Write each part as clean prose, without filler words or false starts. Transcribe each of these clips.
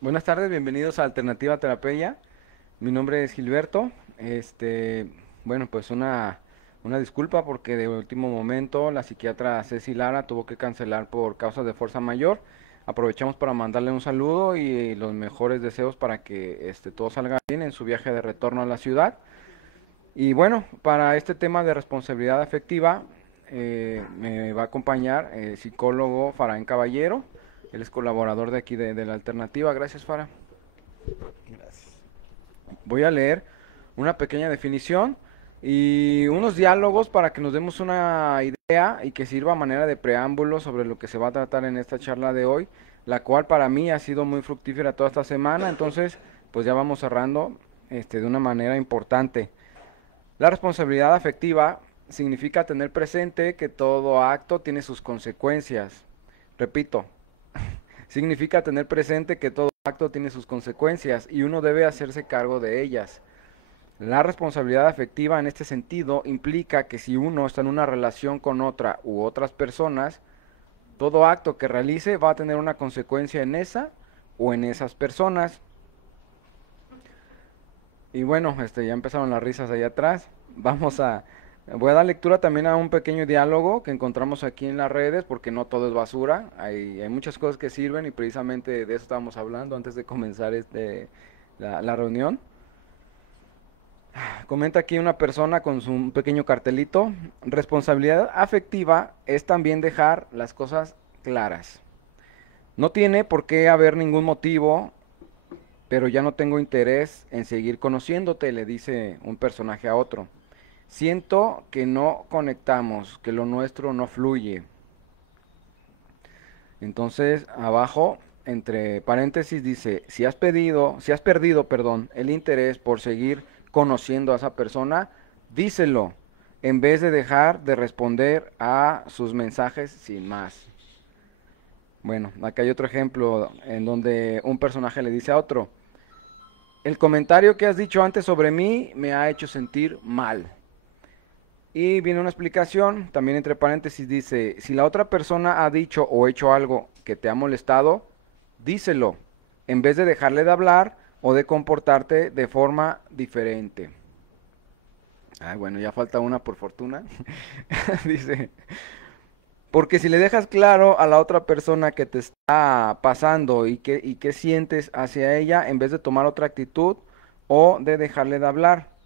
Buenas tardes, bienvenidos a Alternativa Terapia. Mi nombre es Gilberto. Bueno, pues una disculpa porque de último momento la psiquiatra Ceci Lara tuvo que cancelar por causas de fuerza mayor. Aprovechamos para mandarle un saludo y los mejores deseos para que todo salga bien en su viaje de retorno a la ciudad. Y bueno, para este tema de responsabilidad afectiva, me va a acompañar el psicólogo Faraón Caballero. Él es colaborador de aquí de la Alternativa. Gracias, Fara. Gracias. Voy a leer una pequeña definición y unos diálogos para que nos demos una idea y que sirva a manera de preámbulo sobre lo que se va a tratar en esta charla de hoy, la cual para mí ha sido muy fructífera toda esta semana. Entonces, pues ya vamos cerrando de una manera importante. La responsabilidad afectiva significa tener presente que todo acto tiene sus consecuencias. Repito, significa tener presente que todo acto tiene sus consecuencias y uno debe hacerse cargo de ellas. La responsabilidad afectiva en este sentido implica que si uno está en una relación con otra u otras personas, todo acto que realice va a tener una consecuencia en esa o en esas personas. Y bueno, ya empezaron las risas ahí atrás. Voy a dar lectura también a un pequeño diálogo que encontramos aquí en las redes, porque no todo es basura. Hay muchas cosas que sirven y precisamente de eso estábamos hablando antes de comenzar la reunión. Comenta aquí una persona con un pequeño cartelito. Responsabilidad afectiva es también dejar las cosas claras. No tiene por qué haber ningún motivo, pero ya no tengo interés en seguir conociéndote, le dice un personaje a otro. Siento que no conectamos, que lo nuestro no fluye. Entonces, abajo, entre paréntesis, dice, si has perdido, perdón, el interés por seguir conociendo a esa persona, díselo, en vez de dejar de responder a sus mensajes sin más. Bueno, acá hay otro ejemplo en donde un personaje le dice a otro, el comentario que has dicho antes sobre mí me ha hecho sentir mal. Y viene una explicación, también entre paréntesis dice, si la otra persona ha dicho o hecho algo que te ha molestado, díselo, en vez de dejarle de hablar o de comportarte de forma diferente. Ay, bueno, ya falta una por fortuna. Dice, porque si le dejas claro a la otra persona que te está pasando y qué sientes hacia ella, en vez de tomar otra actitud o de dejarle de hablar.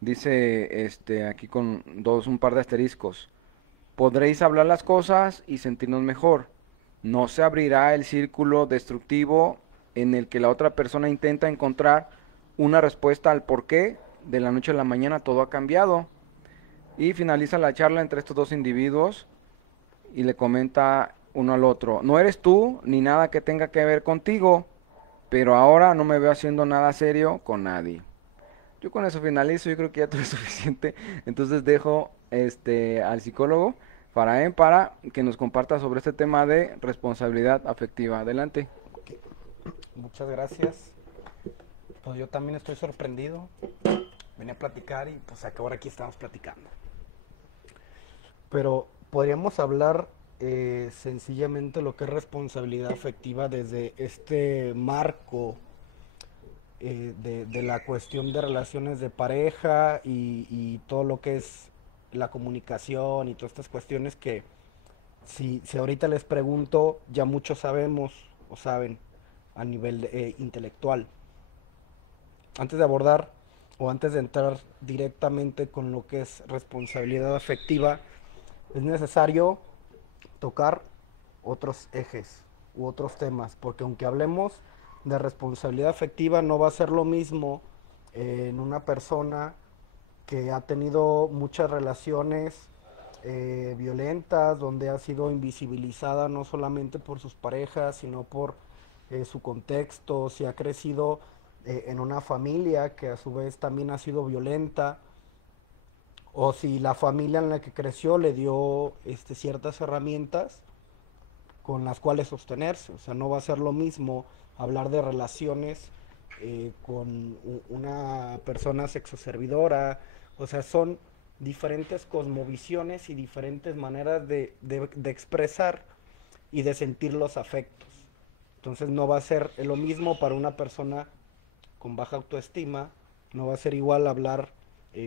Dice aquí con un par de asteriscos. Podréis hablar las cosas y sentirnos mejor. No se abrirá el círculo destructivo en el que la otra persona intenta encontrar una respuesta al por qué de la noche a la mañana todo ha cambiado. Y finaliza la charla entre estos dos individuos y le comenta uno al otro, no eres tú ni nada que tenga que ver contigo, pero ahora no me veo haciendo nada serio con nadie. Yo con eso finalizo, yo creo que ya tuve suficiente. Entonces dejo al psicólogo Faraén para que nos comparta sobre este tema de responsabilidad afectiva. Adelante. Ok. Muchas gracias. Pues yo también estoy sorprendido. Venía a platicar y pues acá ahora aquí estamos platicando. Pero podríamos hablar sencillamente lo que es responsabilidad afectiva desde este marco de la cuestión de relaciones de pareja y todo lo que es la comunicación y todas estas cuestiones que si ahorita les pregunto ya muchos sabemos o saben a nivel intelectual. Antes de abordar o antes de entrar directamente con lo que es responsabilidad afectiva, es necesario tocar otros ejes u otros temas, porque aunque hablemos de responsabilidad afectiva, no va a ser lo mismo en una persona que ha tenido muchas relaciones violentas, donde ha sido invisibilizada no solamente por sus parejas, sino por su contexto, si ha crecido en una familia que a su vez también ha sido violenta, o si la familia en la que creció le dio ciertas herramientas con las cuales sostenerse. O sea, no va a ser lo mismo hablar de relaciones con una persona sexoservidora. O sea, son diferentes cosmovisiones y diferentes maneras de expresar y de sentir los afectos. Entonces no va a ser lo mismo para una persona con baja autoestima, no va a ser igual hablar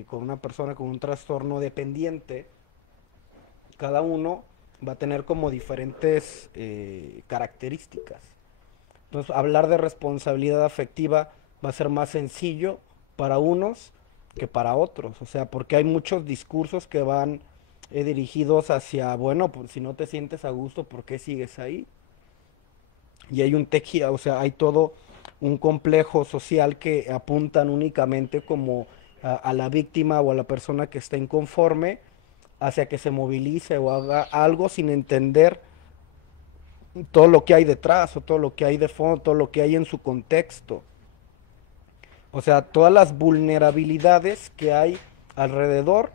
con una persona con un trastorno dependiente. Cada uno va a tener como diferentes características. Entonces, hablar de responsabilidad afectiva va a ser más sencillo para unos que para otros. O sea, porque hay muchos discursos que van dirigidos hacia, bueno, pues si no te sientes a gusto, ¿por qué sigues ahí? Y hay un tejido, o sea, hay todo un complejo social que apuntan únicamente como a la víctima o a la persona que está inconforme hacia que se movilice o haga algo sin entender todo lo que hay detrás o todo lo que hay de fondo, todo lo que hay en su contexto. O sea, todas las vulnerabilidades que hay alrededor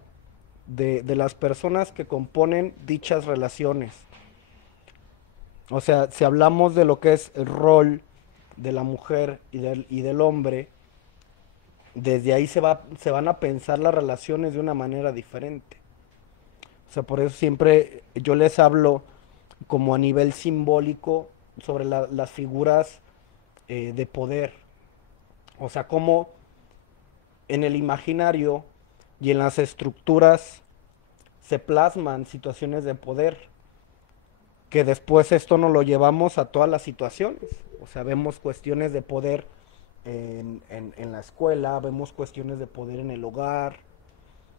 de las personas que componen dichas relaciones. O sea, si hablamos de lo que es el rol de la mujer y del hombre, desde ahí se van a pensar las relaciones de una manera diferente. O sea, por eso siempre yo les hablo como a nivel simbólico sobre las figuras de poder. O sea, cómo en el imaginario y en las estructuras se plasman situaciones de poder, que después esto nos lo llevamos a todas las situaciones. O sea, vemos cuestiones de poder en la escuela, vemos cuestiones de poder en el hogar.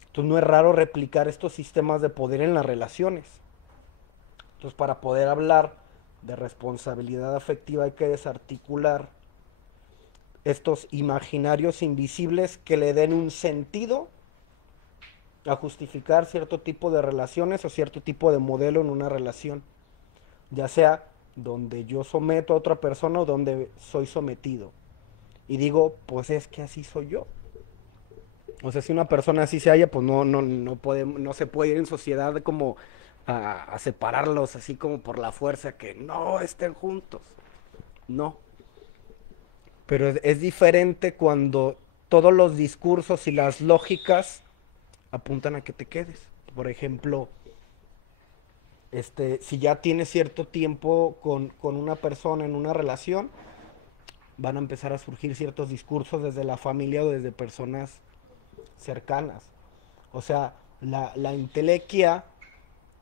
Entonces no es raro replicar estos sistemas de poder en las relaciones. Entonces, para poder hablar de responsabilidad afectiva hay que desarticular estos imaginarios invisibles que le den un sentido a justificar cierto tipo de relaciones o cierto tipo de modelo en una relación, ya sea donde yo someto a otra persona o donde soy sometido. Y digo, pues es que así soy yo. O sea, si una persona así se halla, pues no se puede ir en sociedad como a separarlos así como por la fuerza, que no estén juntos. No. Pero es diferente cuando todos los discursos y las lógicas apuntan a que te quedes. Por ejemplo, si ya tienes cierto tiempo con una persona en una relación, van a empezar a surgir ciertos discursos desde la familia o desde personas cercanas. O sea, la entelequia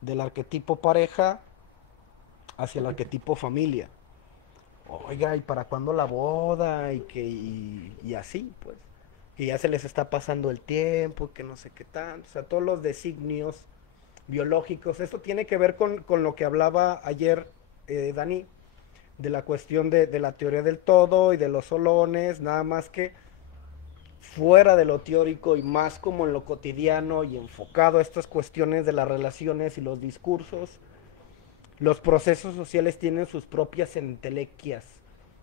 del arquetipo pareja hacia el arquetipo familia. Oiga, ¿y para cuándo la boda? Y así, pues. Que ya se les está pasando el tiempo, que no sé qué tanto. O sea, todos los designios biológicos. Esto tiene que ver con lo que hablaba ayer Dani, de la cuestión de la teoría del todo y de los solones, nada más que fuera de lo teórico y más como en lo cotidiano y enfocado a estas cuestiones de las relaciones y los discursos. Los procesos sociales tienen sus propias entelequias,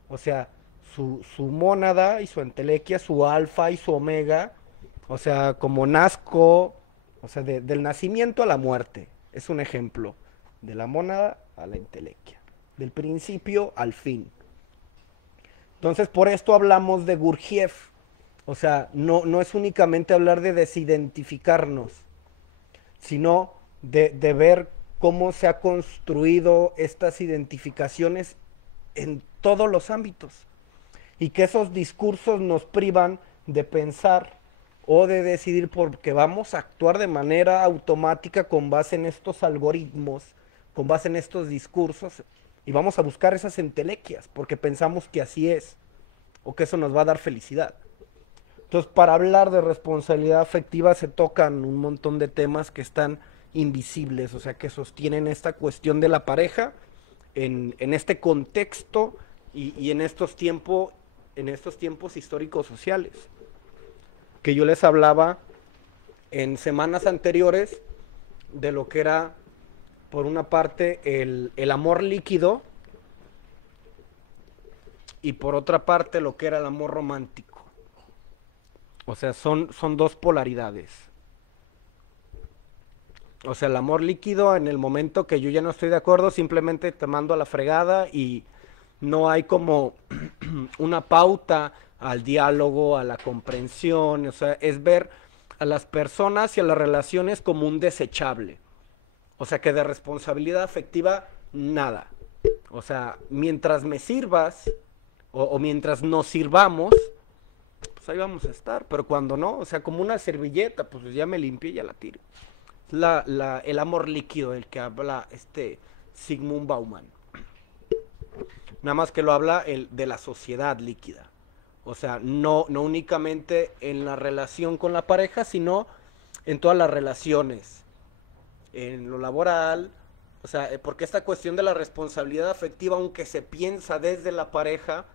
o sea, su mónada y su entelequia, su alfa y su omega, o sea, como nazco, o sea, del nacimiento a la muerte, es un ejemplo, de la mónada a la entelequia, del principio al fin. Entonces, por esto hablamos de Gurdjieff, o sea, no es únicamente hablar de desidentificarnos, sino de ver cómo se ha construido estas identificaciones en todos los ámbitos y que esos discursos nos privan de pensar o de decidir porque vamos a actuar de manera automática con base en estos algoritmos, con base en estos discursos y vamos a buscar esas entelequias porque pensamos que así es o que eso nos va a dar felicidad. Entonces, para hablar de responsabilidad afectiva se tocan un montón de temas que están invisibles, o sea, que sostienen esta cuestión de la pareja en este contexto y en estos tiempos históricos sociales. Que yo les hablaba en semanas anteriores de lo que era, por una parte, el amor líquido y por otra parte lo que era el amor romántico. O sea, son dos polaridades. O sea, el amor líquido en el momento que yo ya no estoy de acuerdo, simplemente te mando a la fregada y no hay como una pauta al diálogo, a la comprensión. O sea, es ver a las personas y a las relaciones como un desechable. O sea, que de responsabilidad afectiva, nada. O sea, mientras me sirvas o mientras nos sirvamos, pues ahí vamos a estar. Pero cuando no, o sea, como una servilleta, pues ya me limpié y ya la tiro. El amor líquido del que habla Sigmund Bauman. Nada más que lo habla de la sociedad líquida. O sea, no únicamente en la relación con la pareja, sino en todas las relaciones. En lo laboral, o sea, porque esta cuestión de la responsabilidad afectiva, aunque se piensa desde la pareja,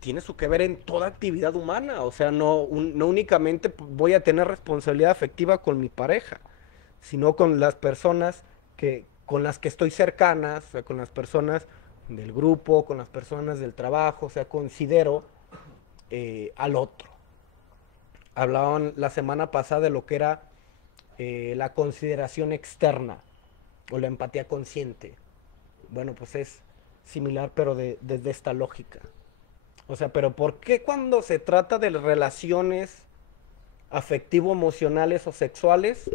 tiene su que ver en toda actividad humana. O sea, no únicamente voy a tener responsabilidad afectiva con mi pareja, sino con las personas con las que estoy cercanas, o sea, con las personas del grupo, con las personas del trabajo, o sea, considero al otro. Hablaban la semana pasada de lo que era la consideración externa o la empatía consciente. Bueno, pues es similar, pero desde esta lógica. O sea, pero ¿por qué cuando se trata de relaciones afectivo-emocionales o sexuales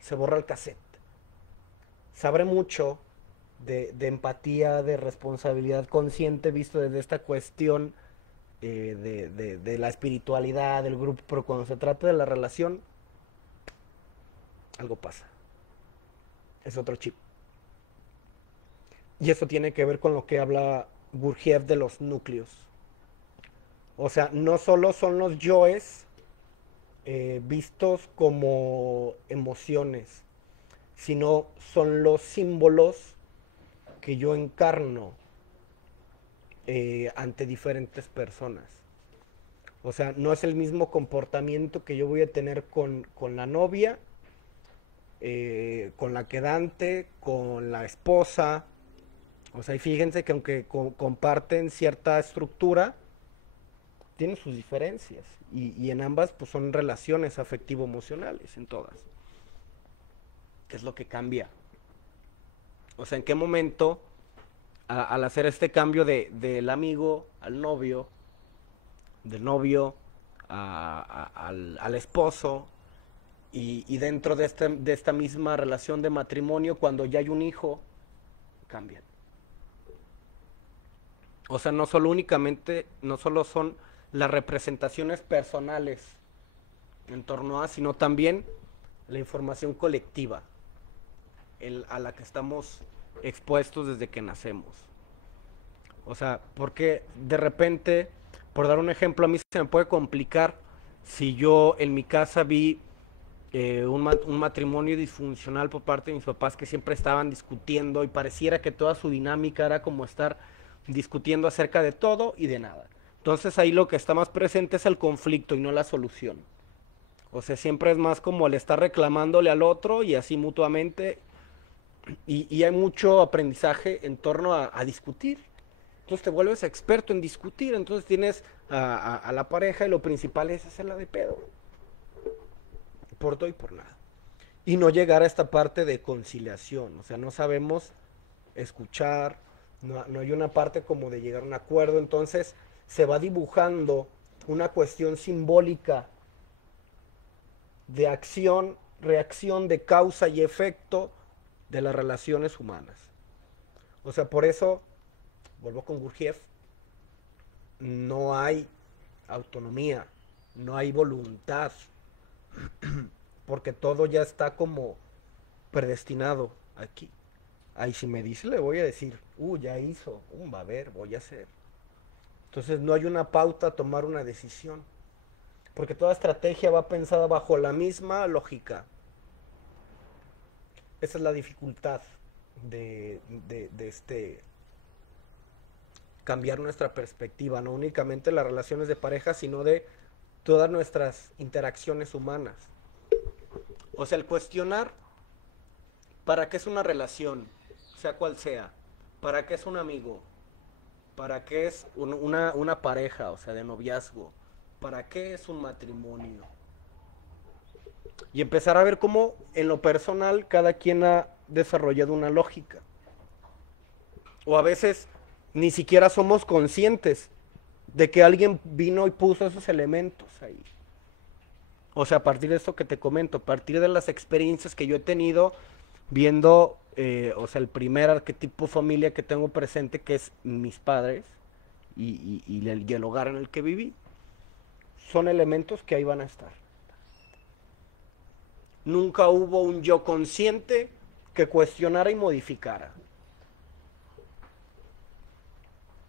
se borra el cassette? Sabré mucho de empatía, de responsabilidad consciente visto desde esta cuestión de la espiritualidad del grupo, pero cuando se trata de la relación, algo pasa. Es otro chip. Y eso tiene que ver con lo que habla Gurdjieff de los núcleos. O sea, no solo son los yoes vistos como emociones, sino son los símbolos que yo encarno ante diferentes personas. O sea, no es el mismo comportamiento que yo voy a tener con la novia, con la quedante, con la esposa. O sea, y fíjense que aunque comparten cierta estructura, tienen sus diferencias. Y en ambas pues son relaciones afectivo-emocionales, en todas. ¿Qué es lo que cambia? O sea, ¿en qué momento, al hacer este cambio del amigo al novio, del novio al esposo, y dentro de esta misma relación de matrimonio, cuando ya hay un hijo, cambian? O sea, no solo son las representaciones personales en torno a, sino también la información colectiva a la que estamos expuestos desde que nacemos. O sea, porque de repente, por dar un ejemplo, a mí se me puede complicar si yo en mi casa vi un matrimonio disfuncional por parte de mis papás que siempre estaban discutiendo y pareciera que toda su dinámica era como estar discutiendo acerca de todo y de nada. Entonces ahí lo que está más presente es el conflicto y no la solución. O sea, siempre es más como el estar reclamándole al otro y así mutuamente. Y hay mucho aprendizaje en torno a discutir. Entonces te vuelves experto en discutir. Entonces tienes a la pareja y lo principal es hacerla de pedo. Por todo y por nada. Y no llegar a esta parte de conciliación. O sea, no sabemos escuchar. No hay una parte como de llegar a un acuerdo. Entonces se va dibujando una cuestión simbólica de acción, reacción, de causa y efecto de las relaciones humanas. O sea, por eso, vuelvo con Gurdjieff, no hay autonomía, no hay voluntad, porque todo ya está como predestinado aquí. Ahí si me dice, le voy a decir, ya hizo, va a ver, voy a hacer. Entonces no hay una pauta a tomar una decisión, porque toda estrategia va pensada bajo la misma lógica. Esa es la dificultad de cambiar nuestra perspectiva, no únicamente las relaciones de pareja, sino de todas nuestras interacciones humanas. O sea, el cuestionar para qué es una relación, sea cual sea, para qué es un amigo, para qué es una pareja, o sea, de noviazgo, para qué es un matrimonio. Y empezar a ver cómo en lo personal cada quien ha desarrollado una lógica. O a veces ni siquiera somos conscientes de que alguien vino y puso esos elementos ahí. O sea, a partir de esto que te comento, a partir de las experiencias que yo he tenido viendo o sea, el primer arquetipo familia que tengo presente, que es mis padres y el hogar en el que viví, son elementos que ahí van a estar. Nunca hubo un yo consciente que cuestionara y modificara.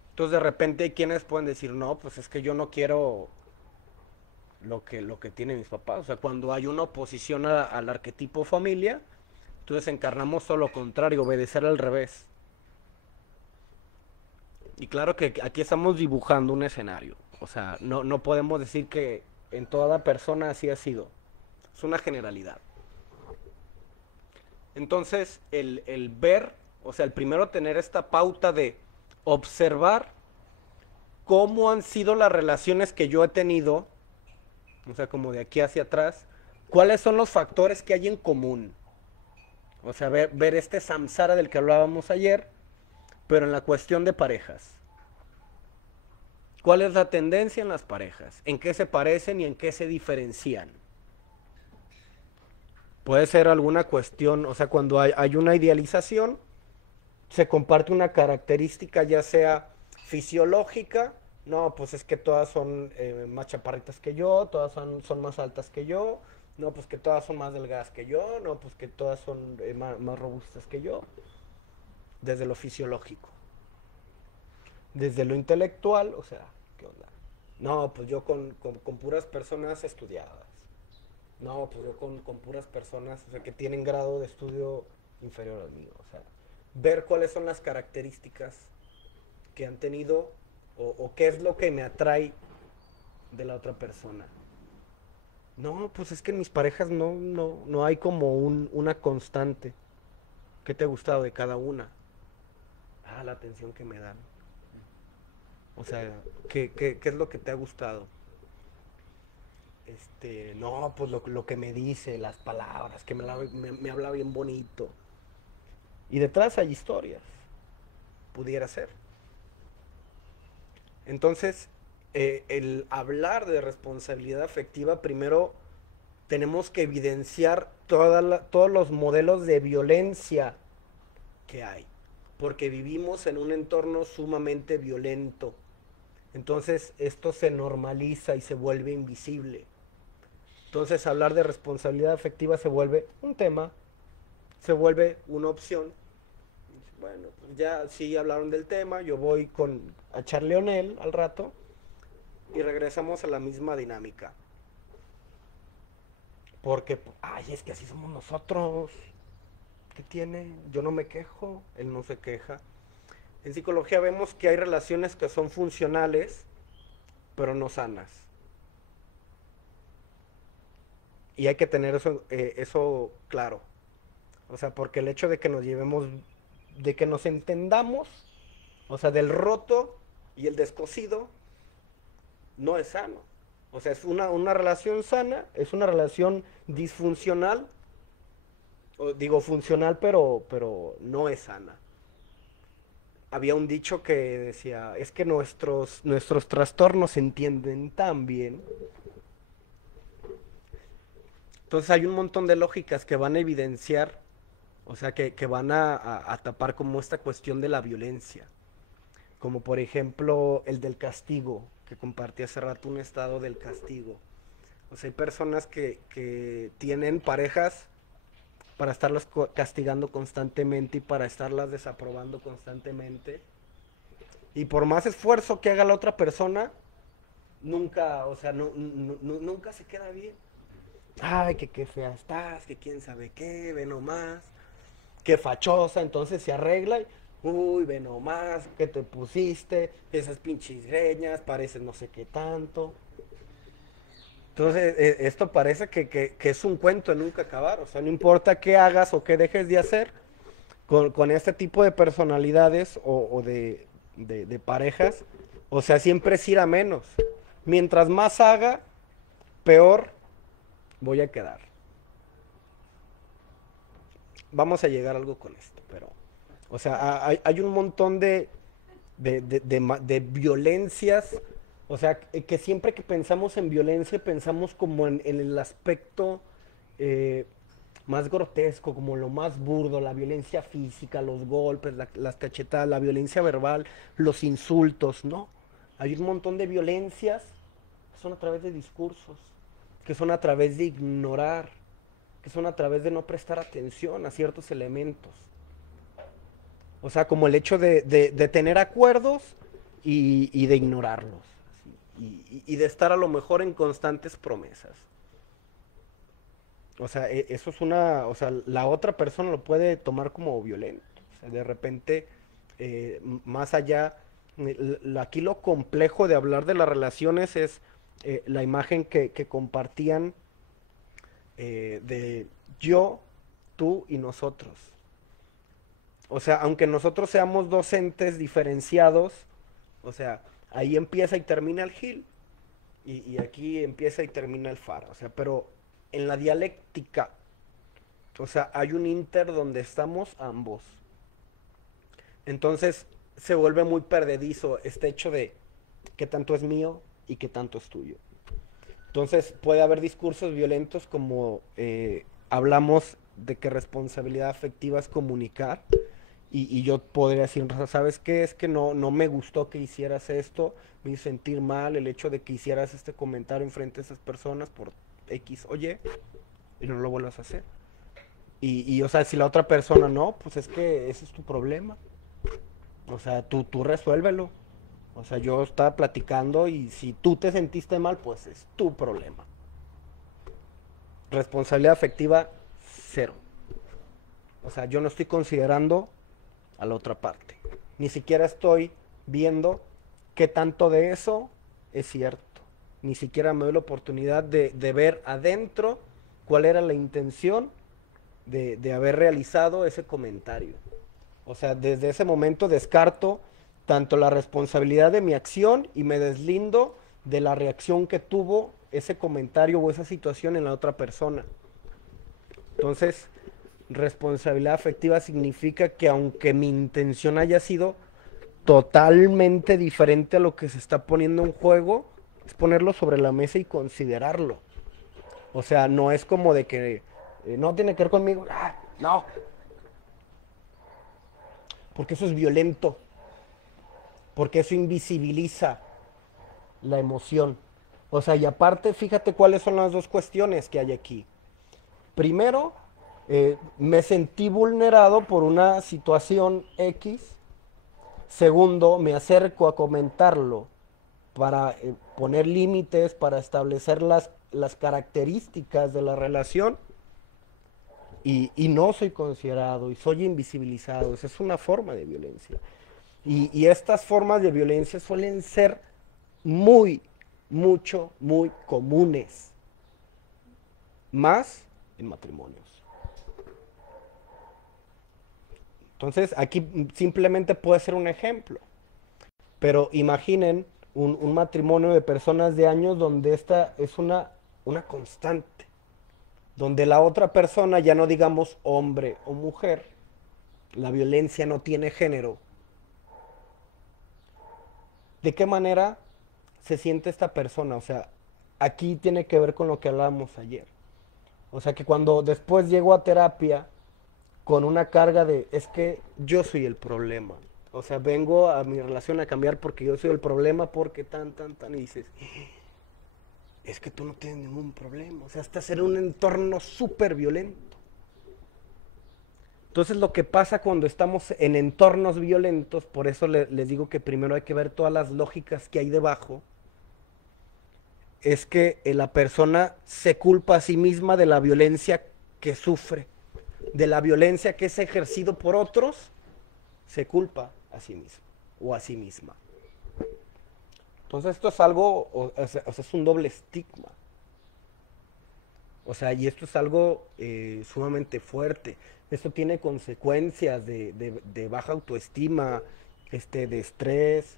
Entonces de repente hay quienes pueden decir, no, pues es que yo no quiero lo que tienen mis papás. O sea, cuando hay una oposición al arquetipo familia, entonces encarnamos todo lo contrario, obedecer al revés. Y claro que aquí estamos dibujando un escenario. O sea, no podemos decir que en toda persona así ha sido. Es una generalidad. Entonces, el ver, o sea, el primero tener esta pauta de observar cómo han sido las relaciones que yo he tenido, o sea, como de aquí hacia atrás, cuáles son los factores que hay en común. O sea, ver este samsara del que hablábamos ayer, pero en la cuestión de parejas. ¿Cuál es la tendencia en las parejas? ¿En qué se parecen y en qué se diferencian? Puede ser alguna cuestión, o sea, cuando hay una idealización, se comparte una característica ya sea fisiológica, no, pues es que todas son más chaparritas que yo, todas son más altas que yo, no, pues que todas son más delgadas que yo, no, pues que todas son más robustas que yo, desde lo fisiológico. Desde lo intelectual, o sea, ¿qué onda? No, pues yo con puras personas estudiadas. No, pues yo con puras personas, o sea, que tienen grado de estudio inferior al mío. O sea, ver cuáles son las características que han tenido o qué es lo que me atrae de la otra persona. No, pues es que en mis parejas no hay como una constante. ¿Qué te ha gustado de cada una? Ah, la atención que me dan. O sea, ¿qué es lo que te ha gustado? No, pues lo que me dice, las palabras, que me habla bien bonito. Y detrás hay historias, pudiera ser. Entonces, el hablar de responsabilidad afectiva, primero tenemos que evidenciar todos los modelos de violencia que hay, porque vivimos en un entorno sumamente violento. Entonces, esto se normaliza y se vuelve invisible. Entonces, hablar de responsabilidad afectiva se vuelve un tema, se vuelve una opción. Bueno, pues ya sí hablaron del tema, yo voy a echar Leonel al rato y regresamos a la misma dinámica. Porque, ay, es que así somos nosotros. ¿Qué tiene? Yo no me quejo, él no se queja. En psicología vemos que hay relaciones que son funcionales, pero no sanas. Y hay que tener eso claro. O sea, porque el hecho de que nos llevemos, de que nos entendamos, o sea, del roto y el descosido, no es sano. O sea, es una relación sana, es una relación disfuncional, o digo funcional, pero no es sana. Había un dicho que decía, es que nuestros trastornos se entienden tan bien. Entonces hay un montón de lógicas que van a evidenciar, o sea, que van a tapar como esta cuestión de la violencia. Como por ejemplo el del castigo, que compartí hace rato un estado del castigo. O sea, hay personas que tienen parejas para estarlas castigando constantemente y para estarlas desaprobando constantemente. Y por más esfuerzo que haga la otra persona, nunca, o sea, nunca se queda bien. Ay, que qué fea estás, que quién sabe qué, ve nomás. Qué fachosa, entonces se arregla y, uy, ve nomás, que te pusiste, esas pinches greñas, pareces no sé qué tanto. Entonces, esto parece que es un cuento de nunca acabar. O sea, no importa qué hagas o qué dejes de hacer con este tipo de personalidades o de parejas. O sea, siempre es ir a menos. Mientras más haga, peor voy a quedar. Vamos a llegar a algo con esto, pero... O sea, hay un montón de violencias. O sea, que siempre que pensamos en violencia, pensamos como en el aspecto más grotesco, como lo más burdo, la violencia física, los golpes, las cachetadas, la violencia verbal, los insultos, no. Hay un montón de violencias que son a través de discursos, que son a través de ignorar, que son a través de no prestar atención a ciertos elementos. O sea, como el hecho de tener acuerdos y de ignorarlos. Y de estar a lo mejor en constantes promesas. O sea, eso es una, o sea, la otra persona lo puede tomar como violento. O sea, de repente, más allá, aquí lo complejo de hablar de las relaciones es la imagen que compartían de yo, tú y nosotros. O sea, aunque nosotros seamos docentes diferenciados, o sea, ahí empieza y termina el Gil. Y aquí empieza y termina el Fara. O sea, pero en la dialéctica, o sea, hay un inter donde estamos ambos. Entonces se vuelve muy perdedizo este hecho de qué tanto es mío y qué tanto es tuyo. Entonces puede haber discursos violentos como hablamos de que responsabilidad afectiva es comunicar. Y yo podría decir, ¿sabes qué? Es que no me gustó que hicieras esto, me hizo sentir mal el hecho de que hicieras este comentario enfrente de esas personas por X o Y, y no lo vuelvas a hacer. O sea, si la otra persona no, pues es que ese es tu problema. O sea, tú resuélvelo. O sea, yo estaba platicando y si tú te sentiste mal, pues es tu problema. Responsabilidad afectiva, cero. O sea, yo no estoy considerando a la otra parte. Ni siquiera estoy viendo qué tanto de eso es cierto. Ni siquiera me doy la oportunidad de ver adentro cuál era la intención de haber realizado ese comentario. O sea, desde ese momento descarto tanto la responsabilidad de mi acción y me deslindo de la reacción que tuvo ese comentario o esa situación en la otra persona. Entonces, responsabilidad afectiva significa que aunque mi intención haya sido totalmente diferente a lo que se está poniendo en juego, es ponerlo sobre la mesa y considerarlo. O sea, no es como de que no tiene que ver conmigo. Ah, no. Porque eso es violento. Porque eso invisibiliza la emoción. O sea, y aparte, fíjate cuáles son las dos cuestiones que hay aquí. Primero, me sentí vulnerado por una situación X. Segundo, me acerco a comentarlo para poner límites, para establecer las características de la relación y no soy considerado y soy invisibilizado. Esa es una forma de violencia. Y estas formas de violencia suelen ser muy, muy comunes. Más en matrimonios. Entonces, aquí simplemente puede ser un ejemplo. Pero imaginen un matrimonio de personas de años donde esta es una constante. Donde la otra persona, ya no digamos hombre o mujer, la violencia no tiene género. ¿De qué manera se siente esta persona? O sea, aquí tiene que ver con lo que hablábamos ayer. O sea, que cuando después llego a terapia con una carga de, es que yo soy el problema. O sea, vengo a mi relación a cambiar porque yo soy el problema, porque tan, y dices, es que tú no tienes ningún problema. O sea, estás en un entorno súper violento. Entonces lo que pasa cuando estamos en entornos violentos, por eso les digo que primero hay que ver todas las lógicas que hay debajo, es que la persona se culpa a sí misma de la violencia que sufre, de la violencia que es ejercido por otros, se culpa a sí mismo o a sí misma. Entonces esto es algo, sea, es un doble estigma. O sea, y esto es algo sumamente fuerte. Esto tiene consecuencias de baja autoestima, de estrés,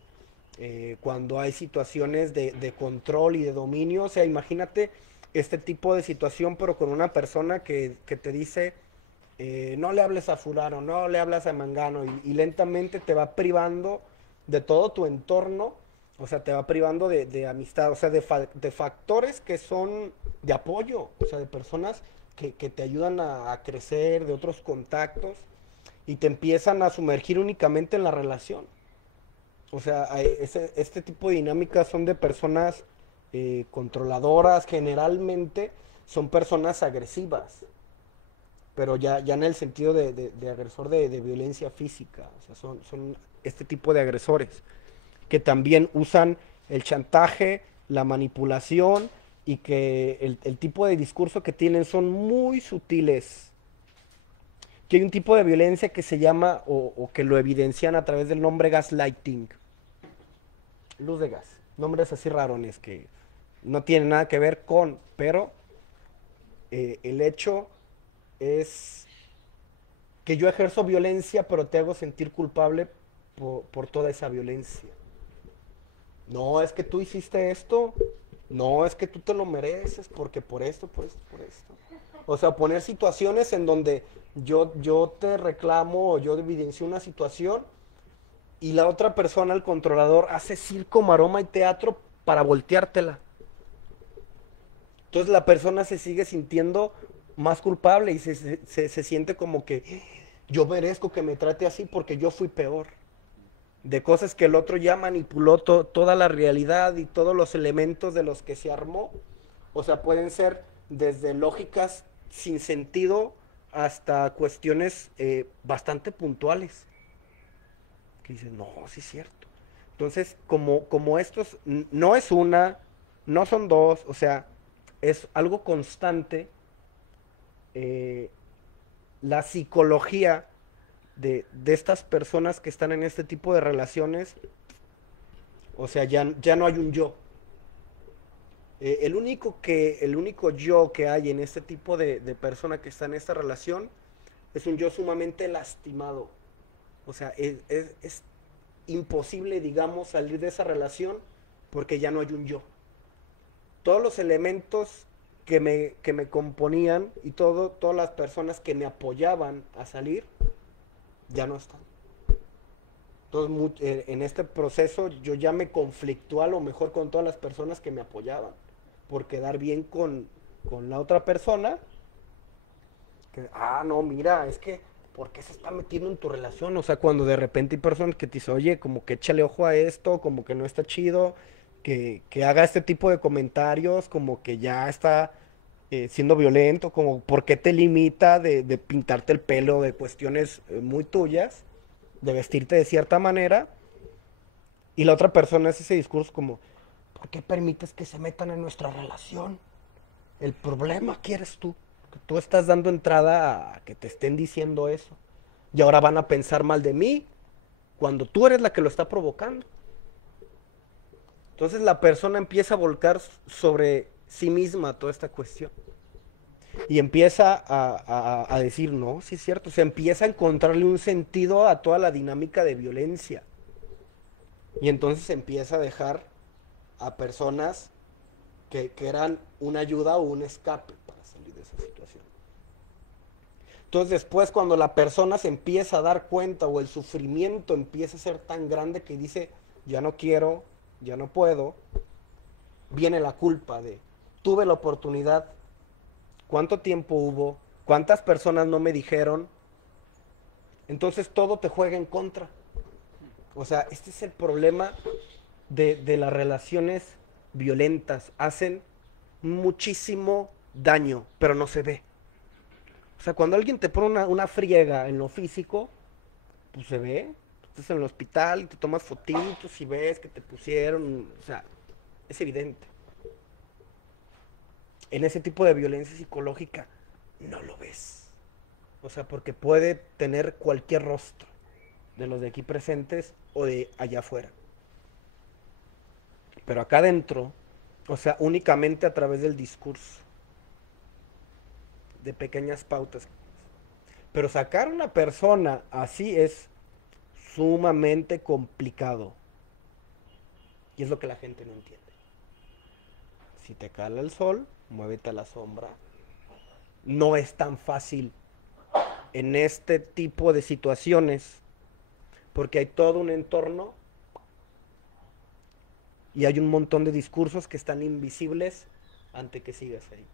cuando hay situaciones de control y de dominio. O sea, imagínate este tipo de situación, pero con una persona que te dice, no le hables a fulano, no le hablas a mangano, y lentamente te va privando de todo tu entorno, o sea, te va privando de amistad, o sea, de factores que son de apoyo, o sea, de personas que te ayudan a crecer, de otros contactos, y te empiezan a sumergir únicamente en la relación. O sea, este tipo de dinámicas son de personas controladoras, generalmente son personas agresivas, pero ya en el sentido de agresor de violencia física. O sea, son este tipo de agresores que también usan el chantaje, la manipulación y que el tipo de discurso que tienen son muy sutiles. Que hay un tipo de violencia que se llama o que lo evidencian a través del nombre gaslighting. Luz de gas. Nombres así rarones que no tienen nada que ver con, pero el hecho es que yo ejerzo violencia, pero te hago sentir culpable por toda esa violencia. No, es que tú hiciste esto. No, es que tú te lo mereces porque por esto, por esto, por esto. O sea, poner situaciones en donde yo te reclamo o yo evidencio una situación y la otra persona, el controlador, hace circo, maroma y teatro para volteártela. Entonces la persona se sigue sintiendo más culpable y se siente como que yo merezco que me trate así porque yo fui peor. De cosas que el otro ya manipuló toda la realidad y todos los elementos de los que se armó. O sea, pueden ser desde lógicas sin sentido hasta cuestiones bastante puntuales. Que dices, no, sí es cierto. Entonces, como estos, no es una, no son dos, o sea, es algo constante. eh, la psicología de estas personas que están en este tipo de relaciones, o sea, ya no hay un yo. El único yo que hay en este tipo de persona que está en esta relación es un yo sumamente lastimado. O sea, es imposible, digamos, salir de esa relación porque ya no hay un yo. Todos los elementos que me componían y todas las personas que me apoyaban a salir ya no están. Entonces, en este proceso yo ya me conflictúo a lo mejor con todas las personas que me apoyaban por quedar bien con la otra persona. Que, no, mira, es que, ¿por qué se está metiendo en tu relación? O sea, cuando de repente hay personas que te dicen, oye, como que échale ojo a esto, como que no está chido, que haga este tipo de comentarios, como que ya está siendo violento, como por qué te limita de pintarte el pelo, de cuestiones muy tuyas, de vestirte de cierta manera, y la otra persona hace ese discurso como, ¿por qué permites que se metan en nuestra relación? El problema aquí eres tú. Que tú estás dando entrada a que te estén diciendo eso. Y ahora van a pensar mal de mí cuando tú eres la que lo está provocando. Entonces la persona empieza a volcar sobre sí misma toda esta cuestión. Y empieza a decir, no, sí es cierto. Se empieza a encontrarle un sentido a toda la dinámica de violencia. Y entonces empieza a dejar a personas que eran una ayuda o un escape para salir de esa situación. Entonces después cuando la persona se empieza a dar cuenta o el sufrimiento empieza a ser tan grande que dice, ya no quiero, ya no puedo, viene la culpa de, tuve la oportunidad, cuánto tiempo hubo, cuántas personas no me dijeron, entonces todo te juega en contra. O sea, este es el problema de las relaciones violentas, hacen muchísimo daño, pero no se ve. O sea, cuando alguien te pone una friega en lo físico, pues se ve. Tú estás en el hospital y te tomas fotitos y ves que te pusieron. O sea, es evidente. En ese tipo de violencia psicológica no lo ves. O sea, porque puede tener cualquier rostro de los de aquí presentes o de allá afuera. Pero acá adentro, o sea, únicamente a través del discurso, de pequeñas pautas. Pero sacar a una persona así es sumamente complicado. Y es lo que la gente no entiende. Si te cala el sol, muévete a la sombra. No es tan fácil en este tipo de situaciones porque hay todo un entorno y hay un montón de discursos que están invisibles ante que sigas ahí.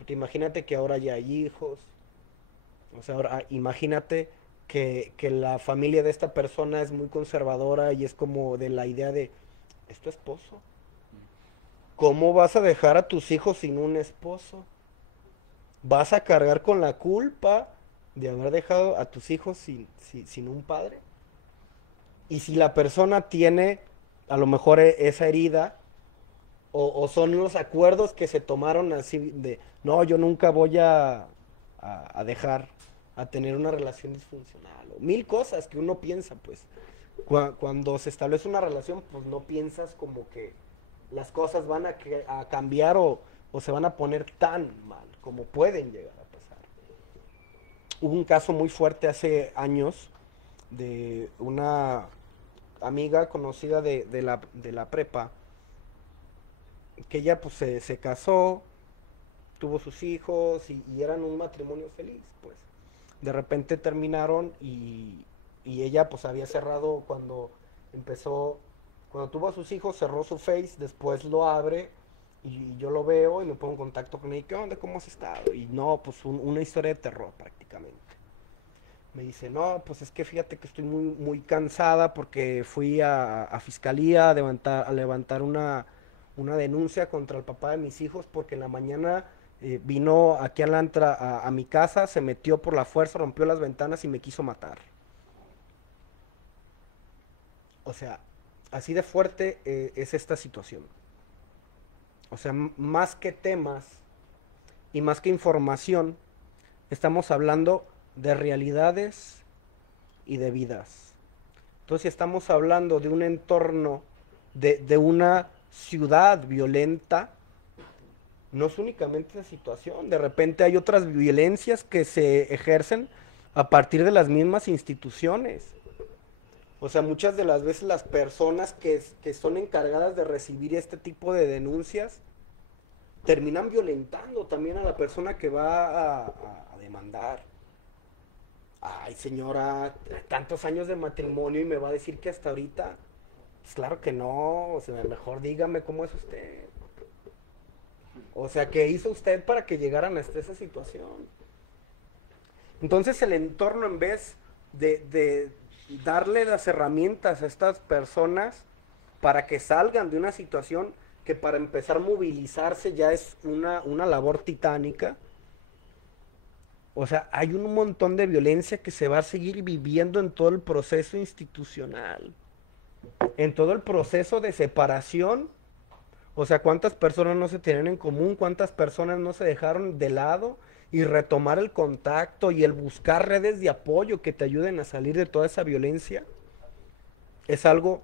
Porque imagínate que ahora ya hay hijos. O sea, ahora imagínate que la familia de esta persona es muy conservadora y es como de la idea de, es tu esposo. ¿Cómo vas a dejar a tus hijos sin un esposo? ¿Vas a cargar con la culpa de haber dejado a tus hijos sin un padre? Y si la persona tiene a lo mejor esa herida, o son los acuerdos que se tomaron así de, no, yo nunca voy a dejar a tener una relación disfuncional, o mil cosas que uno piensa, pues. Cuando se establece una relación, pues no piensas como que las cosas van a cambiar o se van a poner tan mal como pueden llegar a pasar. Hubo un caso muy fuerte hace años de una amiga conocida de la prepa, que ella pues se casó, tuvo sus hijos y eran un matrimonio feliz, pues. De repente terminaron y ella pues había cerrado cuando empezó, cuando tuvo a sus hijos, cerró su Face, después lo abre y yo lo veo y me pongo en contacto con ella, ¿qué onda? ¿Cómo has estado? Y no, pues una historia de terror prácticamente. Me dice, no, pues es que fíjate que estoy muy, muy cansada porque fui a fiscalía a levantar una denuncia contra el papá de mis hijos porque en la mañana vino aquí a mi casa, se metió por la fuerza, rompió las ventanas y me quiso matar. O sea, así de fuerte es esta situación. O sea, más que temas y más que información, estamos hablando de realidades y de vidas. Entonces, si estamos hablando de un entorno, de una ciudad violenta, no es únicamente esa situación. De repente hay otras violencias que se ejercen a partir de las mismas instituciones. O sea, muchas de las veces las personas que son encargadas de recibir este tipo de denuncias terminan violentando también a la persona que va a demandar. Ay, señora, tantos años de matrimonio y me va a decir que hasta ahorita. Pues claro que no, o sea, mejor dígame cómo es usted. O sea, ¿qué hizo usted para que llegaran hasta esa situación? Entonces el entorno, en vez de darle las herramientas a estas personas para que salgan de una situación que para empezar a movilizarse ya es una labor titánica. O sea, hay un montón de violencia que se va a seguir viviendo en todo el proceso institucional, en todo el proceso de separación. O sea, cuántas personas no se tienen en común, cuántas personas no se dejaron de lado y retomar el contacto y el buscar redes de apoyo que te ayuden a salir de toda esa violencia es algo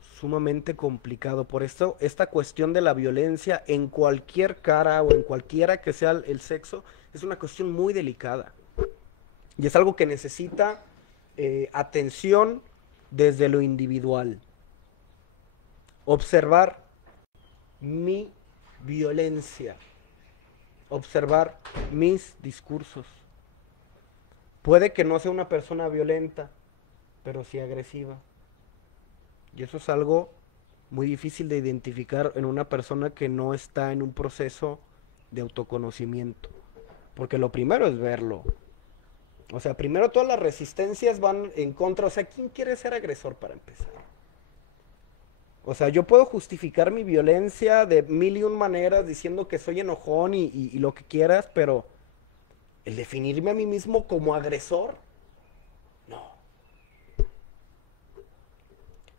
sumamente complicado. Por esto, esta cuestión de la violencia en cualquier cara o en cualquiera que sea el sexo es una cuestión muy delicada y es algo que necesita atención desde lo individual. Observar mi violencia, observar mis discursos. Puede que no sea una persona violenta, pero sí agresiva. Y eso es algo muy difícil de identificar en una persona que no está en un proceso de autoconocimiento. Porque lo primero es verlo. O sea, primero todas las resistencias van en contra. O sea, ¿quién quiere ser agresor para empezar? O sea, yo puedo justificar mi violencia de mil y un maneras diciendo que soy enojón y lo que quieras, pero el definirme a mí mismo como agresor, no.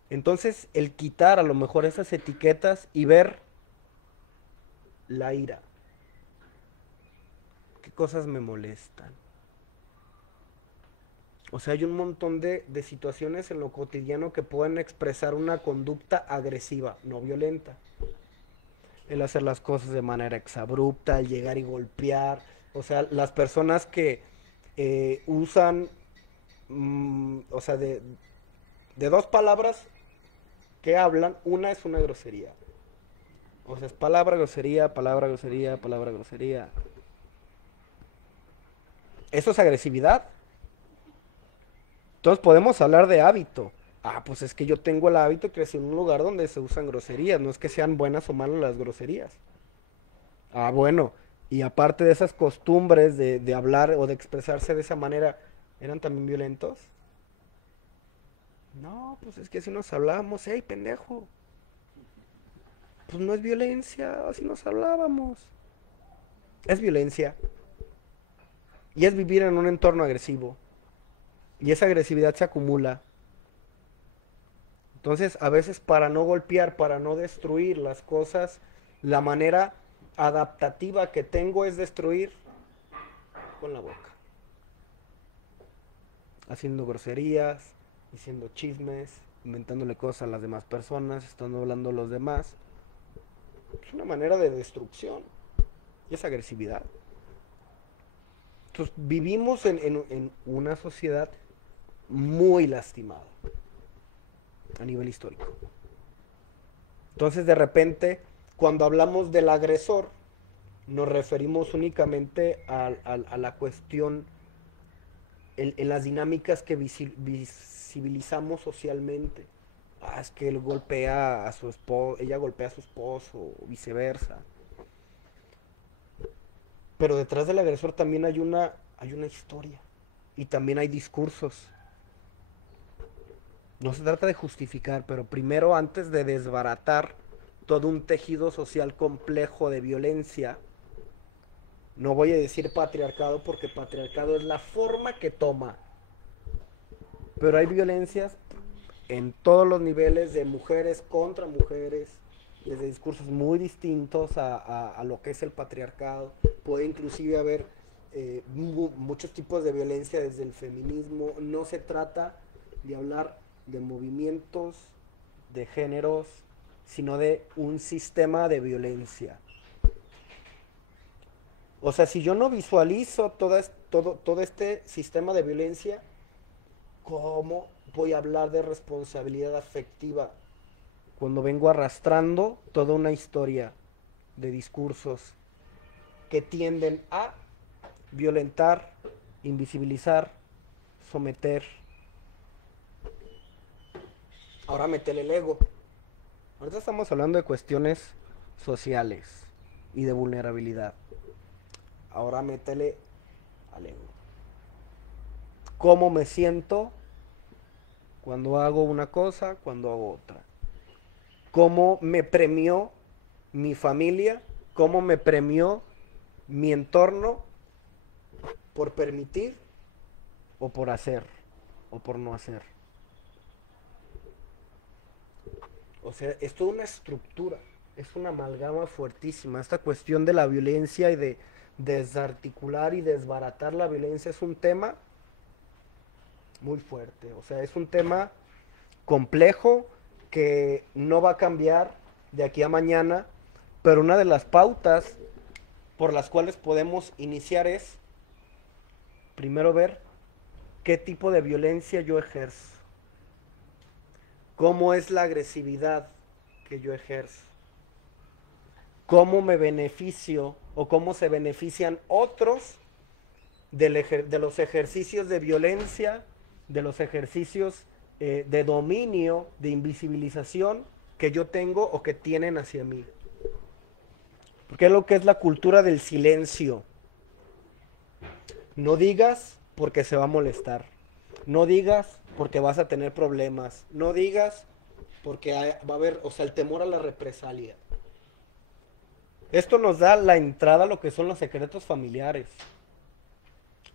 Entonces, el quitar a lo mejor esas etiquetas y ver la ira. ¿Qué cosas me molestan? O sea, hay un montón de situaciones en lo cotidiano que pueden expresar una conducta agresiva, no violenta. El hacer las cosas de manera exabrupta, el llegar y golpear. O sea, las personas que usan, o sea, de dos palabras que hablan, una es una grosería. O sea, es palabra, grosería, palabra, grosería, palabra, grosería. ¿Eso es agresividad? Entonces podemos hablar de hábito. Ah, pues es que yo tengo el hábito de crecer en un lugar donde se usan groserías. No es que sean buenas o malas las groserías. Ah, bueno. Y aparte de esas costumbres de hablar o de expresarse de esa manera, ¿eran también violentos? No, pues es que si nos hablábamos, hey, pendejo. Pues no es violencia, así nos hablábamos. Es violencia. Y es vivir en un entorno agresivo. Y esa agresividad se acumula. Entonces, a veces para no golpear, para no destruir las cosas, la manera adaptativa que tengo es destruir con la boca. Haciendo groserías, diciendo chismes, inventándole cosas a las demás personas, estando hablando a los demás. Es una manera de destrucción. Y es agresividad. Entonces, vivimos en una sociedad muy lastimada a nivel histórico. Entonces, de repente, cuando hablamos del agresor, nos referimos únicamente a la cuestión en las dinámicas que visibilizamos socialmente. Ah, es que él golpea a su esposo, ella golpea a su esposo, o viceversa. Pero detrás del agresor también hay una historia. Y también hay discursos. No se trata de justificar, pero primero, antes de desbaratar todo un tejido social complejo de violencia, no voy a decir patriarcado porque patriarcado es la forma que toma. Pero hay violencias en todos los niveles de mujeres contra mujeres, desde discursos muy distintos a lo que es el patriarcado. Puede inclusive haber muchos tipos de violencia desde el feminismo. No se trata de hablar de movimientos, de géneros, sino de un sistema de violencia. O sea, si yo no visualizo todo este sistema de violencia, ¿cómo voy a hablar de responsabilidad afectiva cuando vengo arrastrando toda una historia de discursos que tienden a violentar, invisibilizar, someter? Ahora métele el ego. Ahorita estamos hablando de cuestiones sociales y de vulnerabilidad. Ahora métele al ego. ¿Cómo me siento cuando hago una cosa, cuando hago otra? ¿Cómo me premió mi familia? ¿Cómo me premió mi entorno por permitir o por hacer o por no hacer? O sea, es toda una estructura, es una amalgama fuertísima. Esta cuestión de la violencia y de desarticular y desbaratar la violencia es un tema muy fuerte. O sea, es un tema complejo que no va a cambiar de aquí a mañana, pero una de las pautas por las cuales podemos iniciar es primero ver qué tipo de violencia yo ejerzo, cómo es la agresividad que yo ejerzo, cómo me beneficio o cómo se benefician otros de los ejercicios de violencia, de los ejercicios de dominio, de invisibilización que yo tengo o que tienen hacia mí. Porque es lo que es la cultura del silencio. No digas porque se va a molestar. No digas porque vas a tener problemas. No digas porque va a haber, o sea, el temor a la represalia. Esto nos da la entrada a lo que son los secretos familiares.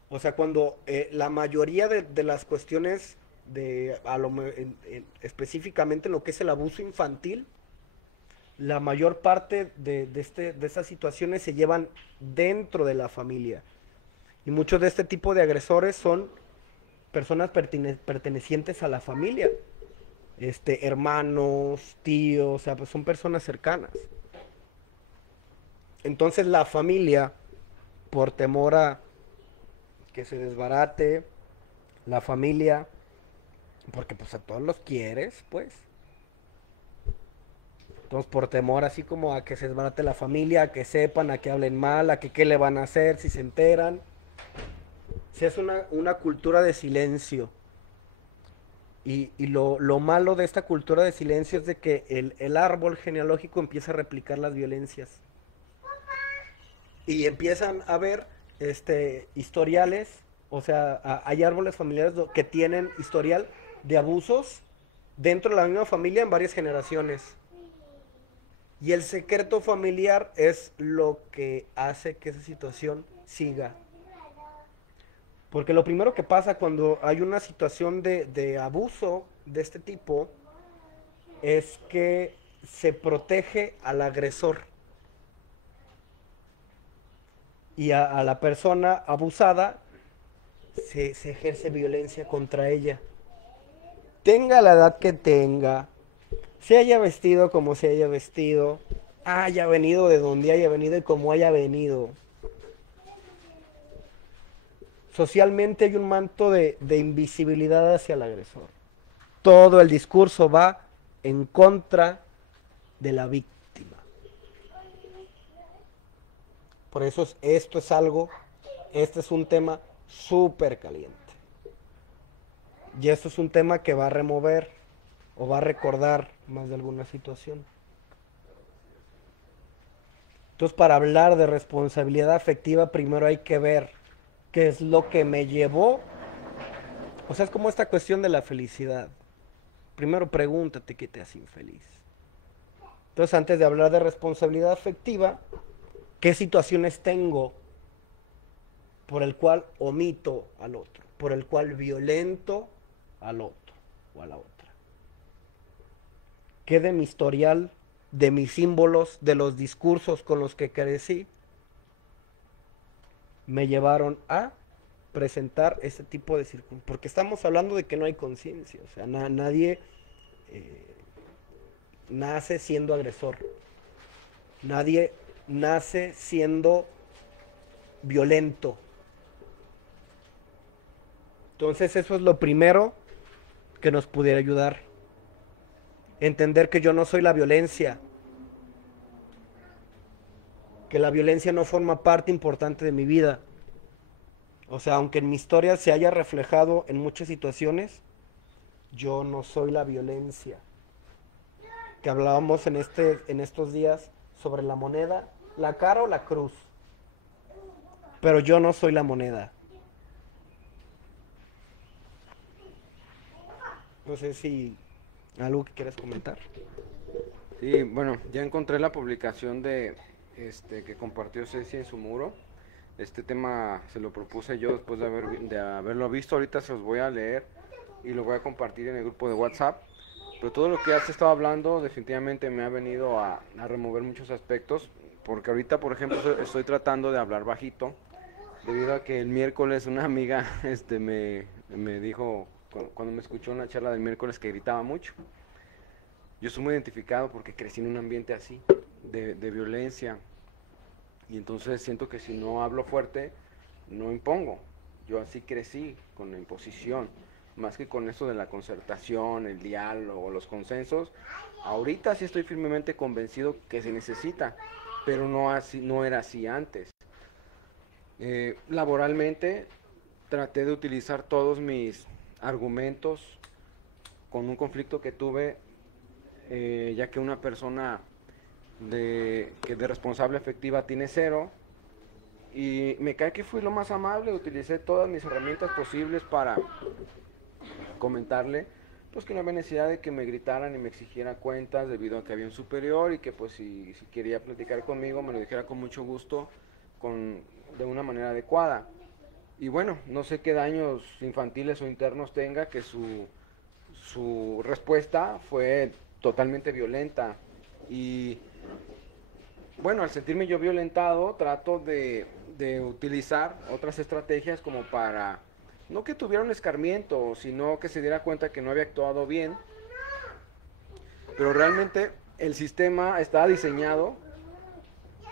O sea, cuando la mayoría de las cuestiones específicamente en lo que es el abuso infantil, la mayor parte de estas situaciones se llevan dentro de la familia. Y muchos de este tipo de agresores son personas pertenecientes a la familia. Hermanos, tíos, o sea, pues son personas cercanas. Entonces la familia, por temor a que se desbarate, la familia, porque pues a todos los quieres, pues. Entonces por temor así como a que se desbarate la familia, a que sepan, a que hablen mal, a que qué le van a hacer si se enteran. Se hace una cultura de silencio. Y lo malo de esta cultura de silencio es de que el árbol genealógico empieza a replicar las violencias. y empiezan a ver historiales, o sea, hay árboles familiares que tienen historial de abusos dentro de la misma familia en varias generaciones. Y el secreto familiar es lo que hace que esa situación siga. Porque lo primero que pasa cuando hay una situación de abuso de este tipo es que se protege al agresor y a la persona abusada se ejerce violencia contra ella. Tenga la edad que tenga, se haya vestido como se haya vestido, haya venido de donde haya venido y como haya venido. Socialmente hay un manto de invisibilidad hacia el agresor. Todo el discurso va en contra de la víctima. Por eso este es un tema súper caliente. Y esto es un tema que va a remover o va a recordar más de alguna situación. Entonces, para hablar de responsabilidad afectiva, primero hay que ver qué es lo que me llevó. O sea, es como esta cuestión de la felicidad. Primero pregúntate qué te hace infeliz. Entonces, antes de hablar de responsabilidad afectiva, ¿qué situaciones tengo por el cual omito al otro? Por el cual violento al otro o a la otra. ¿Qué de mi historial, de mis símbolos, de los discursos con los que crecí, me llevaron a presentar este tipo de circunstancias? Porque estamos hablando de que no hay conciencia. O sea, nadie nace siendo agresor. Nadie nace siendo violento. Entonces eso es lo primero que nos pudiera ayudar. Entender que yo no soy la violencia. Que la violencia no forma parte importante de mi vida. O sea, aunque en mi historia se haya reflejado en muchas situaciones, yo no soy la violencia. Que hablábamos en estos días sobre la moneda, la cara o la cruz. Pero yo no soy la moneda. No sé si algo que quieras comentar. Sí, bueno, ya encontré la publicación de que compartió Ceci en su muro. Este tema se lo propuse yo después de haberlo visto. Ahorita se los voy a leer y lo voy a compartir en el grupo de WhatsApp. Pero todo lo que has estado hablando definitivamente me ha venido a remover muchos aspectos. Porque ahorita, por ejemplo, estoy tratando de hablar bajito. Debido a que el miércoles una amiga me dijo, cuando me escuchó en la charla del miércoles, que gritaba mucho. Yo estoy muy identificado porque crecí en un ambiente así, de violencia. Y entonces siento que si no hablo fuerte, no impongo. Yo así crecí, con la imposición. Más que con eso de la concertación, el diálogo, los consensos. Ahorita sí estoy firmemente convencido que se necesita, pero no era así antes. Laboralmente traté de utilizar todos mis argumentos con un conflicto que tuve, ya que una persona que de responsable afectiva tiene cero, y me cae que fui lo más amable, utilicé todas mis herramientas posibles para comentarle pues que no había necesidad de que me gritaran y me exigiera cuentas debido a que había un superior, y que pues si quería platicar conmigo me lo dijera con mucho gusto, de una manera adecuada. Y bueno, no sé qué daños infantiles o internos tenga, que su respuesta fue totalmente violenta. Y bueno, al sentirme yo violentado, trato de utilizar otras estrategias como para, no que tuviera un escarmiento, sino que se diera cuenta que no había actuado bien. Pero realmente el sistema estaba diseñado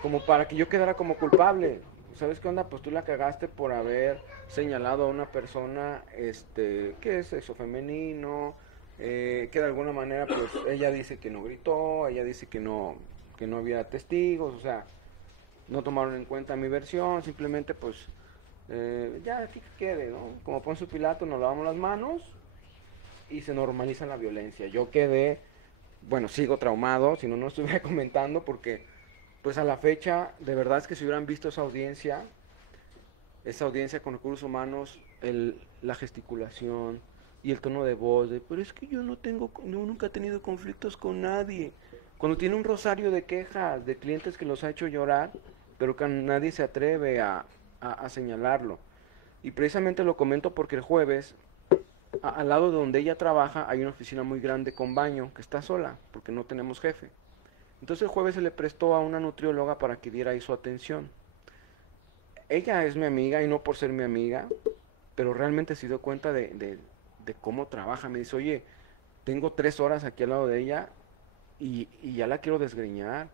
como para que yo quedara como culpable. ¿Sabes qué onda? Pues tú la cagaste por haber señalado a una persona que es sexo femenino, que de alguna manera pues ella dice que no gritó, ella dice que no había testigos, o sea, no tomaron en cuenta mi versión, simplemente pues ya aquí que quede, ¿no? Como Poncio Pilato, nos lavamos las manos y se normaliza la violencia. Yo quedé, bueno, sigo traumado, si no, no estuviera comentando, porque Pues a la fecha, de verdad es que si hubieran visto esa audiencia con recursos humanos, la gesticulación y el tono de voz de, pero es que yo no tengo, no, nunca he tenido conflictos con nadie. Cuando tiene un rosario de quejas de clientes que los ha hecho llorar, pero que nadie se atreve a señalarlo. Y precisamente lo comento porque el jueves, al lado de donde ella trabaja, hay una oficina muy grande con baño, que está sola, porque no tenemos jefe. Entonces el jueves se le prestó a una nutrióloga para que diera ahí su atención. Ella es mi amiga y no por ser mi amiga, pero realmente se dio cuenta de cómo trabaja. Me dice, oye, tengo 3 horas aquí al lado de ella y ya la quiero desgreñar.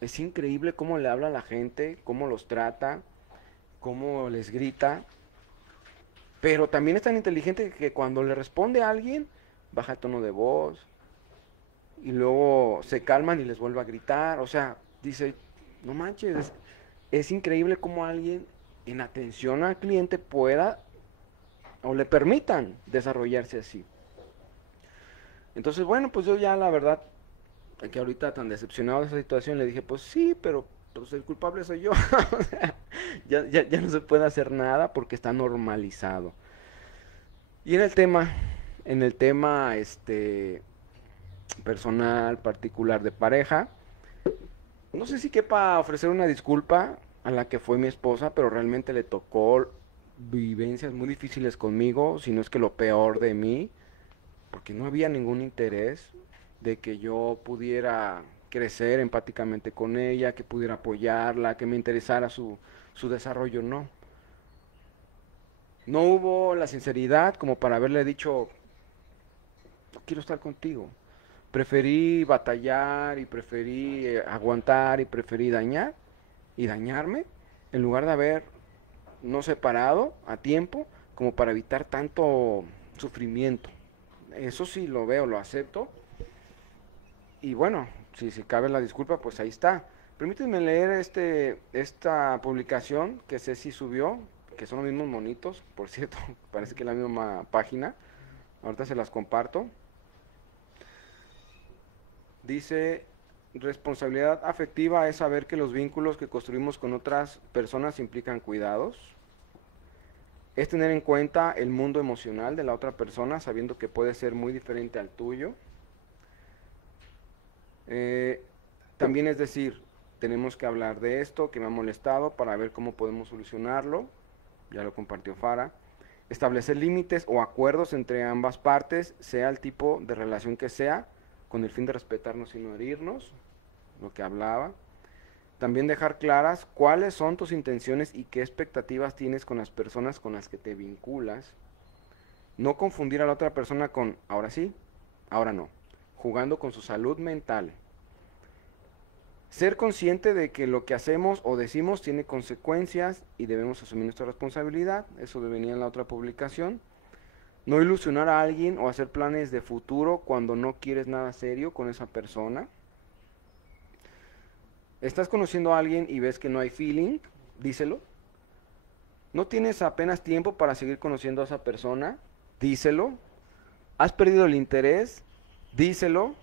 Es increíble cómo le habla a la gente, cómo los trata, cómo les grita. Pero también es tan inteligente que cuando le responde a alguien, baja el tono de voz y luego se calman y les vuelve a gritar. O sea, dice, no manches, es increíble cómo alguien en atención al cliente pueda o le permitan desarrollarse así. Entonces, bueno, pues yo ya la verdad, que ahorita tan decepcionado de esa situación, le dije, pues sí, pero pues el culpable soy yo. O sea, ya no se puede hacer nada porque está normalizado. Y en el tema personal, particular de pareja, no sé si quepa ofrecer una disculpa a la que fue mi esposa, pero realmente le tocó vivencias muy difíciles conmigo, si no es que lo peor de mí, porque no había ningún interés de que yo pudiera crecer empáticamente con ella, que pudiera apoyarla, que me interesara su desarrollo, no. No hubo la sinceridad como para haberle dicho, no quiero estar contigo. Preferí batallar y preferí aguantar y preferí dañar y dañarme en lugar de haber no separado a tiempo como para evitar tanto sufrimiento. Eso sí lo veo, lo acepto. Y bueno, si se cabe la disculpa, pues ahí está. Permítanme leer esta publicación que Ceci subió, que son los mismos monitos, por cierto, parece que es la misma página. Ahorita se las comparto. Dice, responsabilidad afectiva es saber que los vínculos que construimos con otras personas implican cuidados. Es tener en cuenta el mundo emocional de la otra persona, sabiendo que puede ser muy diferente al tuyo. También es decir, tenemos que hablar de esto que me ha molestado para ver cómo podemos solucionarlo. Ya lo compartió Farah. Establecer límites o acuerdos entre ambas partes, sea el tipo de relación que sea, con el fin de respetarnos y no herirnos, lo que hablaba. También dejar claras cuáles son tus intenciones y qué expectativas tienes con las personas con las que te vinculas. No confundir a la otra persona con ahora sí, ahora no, jugando con su salud mental. Ser consciente de que lo que hacemos o decimos tiene consecuencias y debemos asumir nuestra responsabilidad. Eso venía en la otra publicación. No ilusionar a alguien o hacer planes de futuro cuando no quieres nada serio con esa persona. Estás conociendo a alguien y ves que no hay feeling, díselo. No tienes apenas tiempo para seguir conociendo a esa persona, díselo. Has perdido el interés, díselo.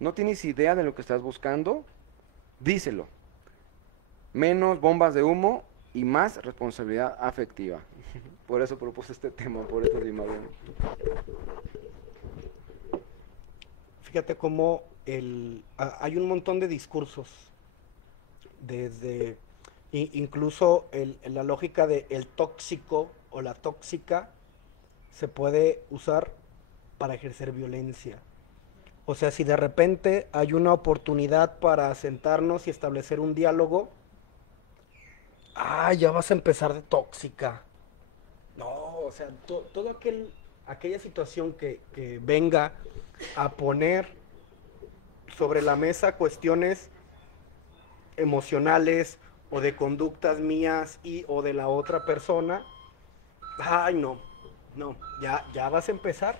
No tienes idea de lo que estás buscando, díselo. Menos bombas de humo y más responsabilidad afectiva. Por eso propuse este tema, por eso sí, Mariano. Fíjate cómo hay un montón de discursos, desde incluso la lógica de el tóxico o la tóxica se puede usar para ejercer violencia. O sea, si de repente hay una oportunidad para sentarnos y establecer un diálogo, ya vas a empezar de tóxica. No, o sea, todo aquella situación que venga a poner sobre la mesa cuestiones emocionales o de conductas mías y o de la otra persona, no, ya vas a empezar.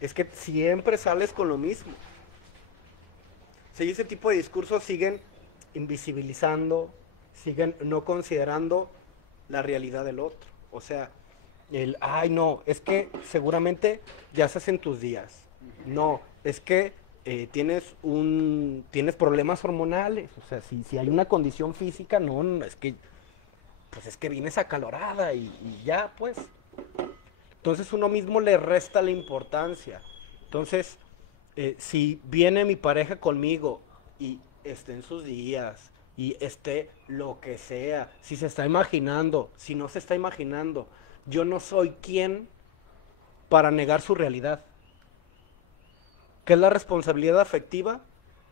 Es que siempre sales con lo mismo. Si ese tipo de discursos siguen invisibilizando, siguen no considerando la realidad del otro. O sea, no, es que seguramente ya se hacen tus días. No, es que tienes problemas hormonales, o sea, si hay una condición física, no, es que, pues es que vienes acalorada y ya, pues. Entonces uno mismo le resta la importancia. Entonces, si viene mi pareja conmigo y esté en sus días y esté lo que sea, si se está imaginando, si no se está imaginando, yo no soy quien para negar su realidad. ¿Qué es la responsabilidad afectiva?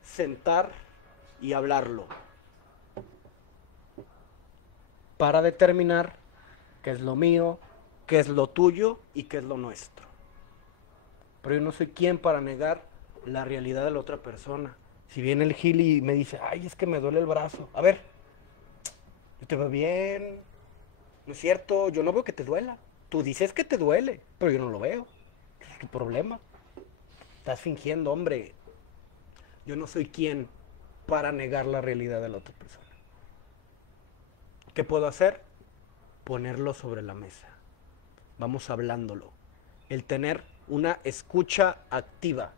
Sentar y hablarlo para determinar qué es lo mío, qué es lo tuyo y qué es lo nuestro. Pero yo no soy quien para negar la realidad de la otra persona. Si viene el Gil y me dice, ay, es que me duele el brazo. A ver, yo te veo bien. No es cierto, yo no veo que te duela. Tú dices que te duele, pero yo no lo veo. ¿Qué es tu problema? Estás fingiendo, hombre. Yo no soy quien para negar la realidad de la otra persona. ¿Qué puedo hacer? Ponerlo sobre la mesa. Vamos hablándolo. El tener una escucha activa.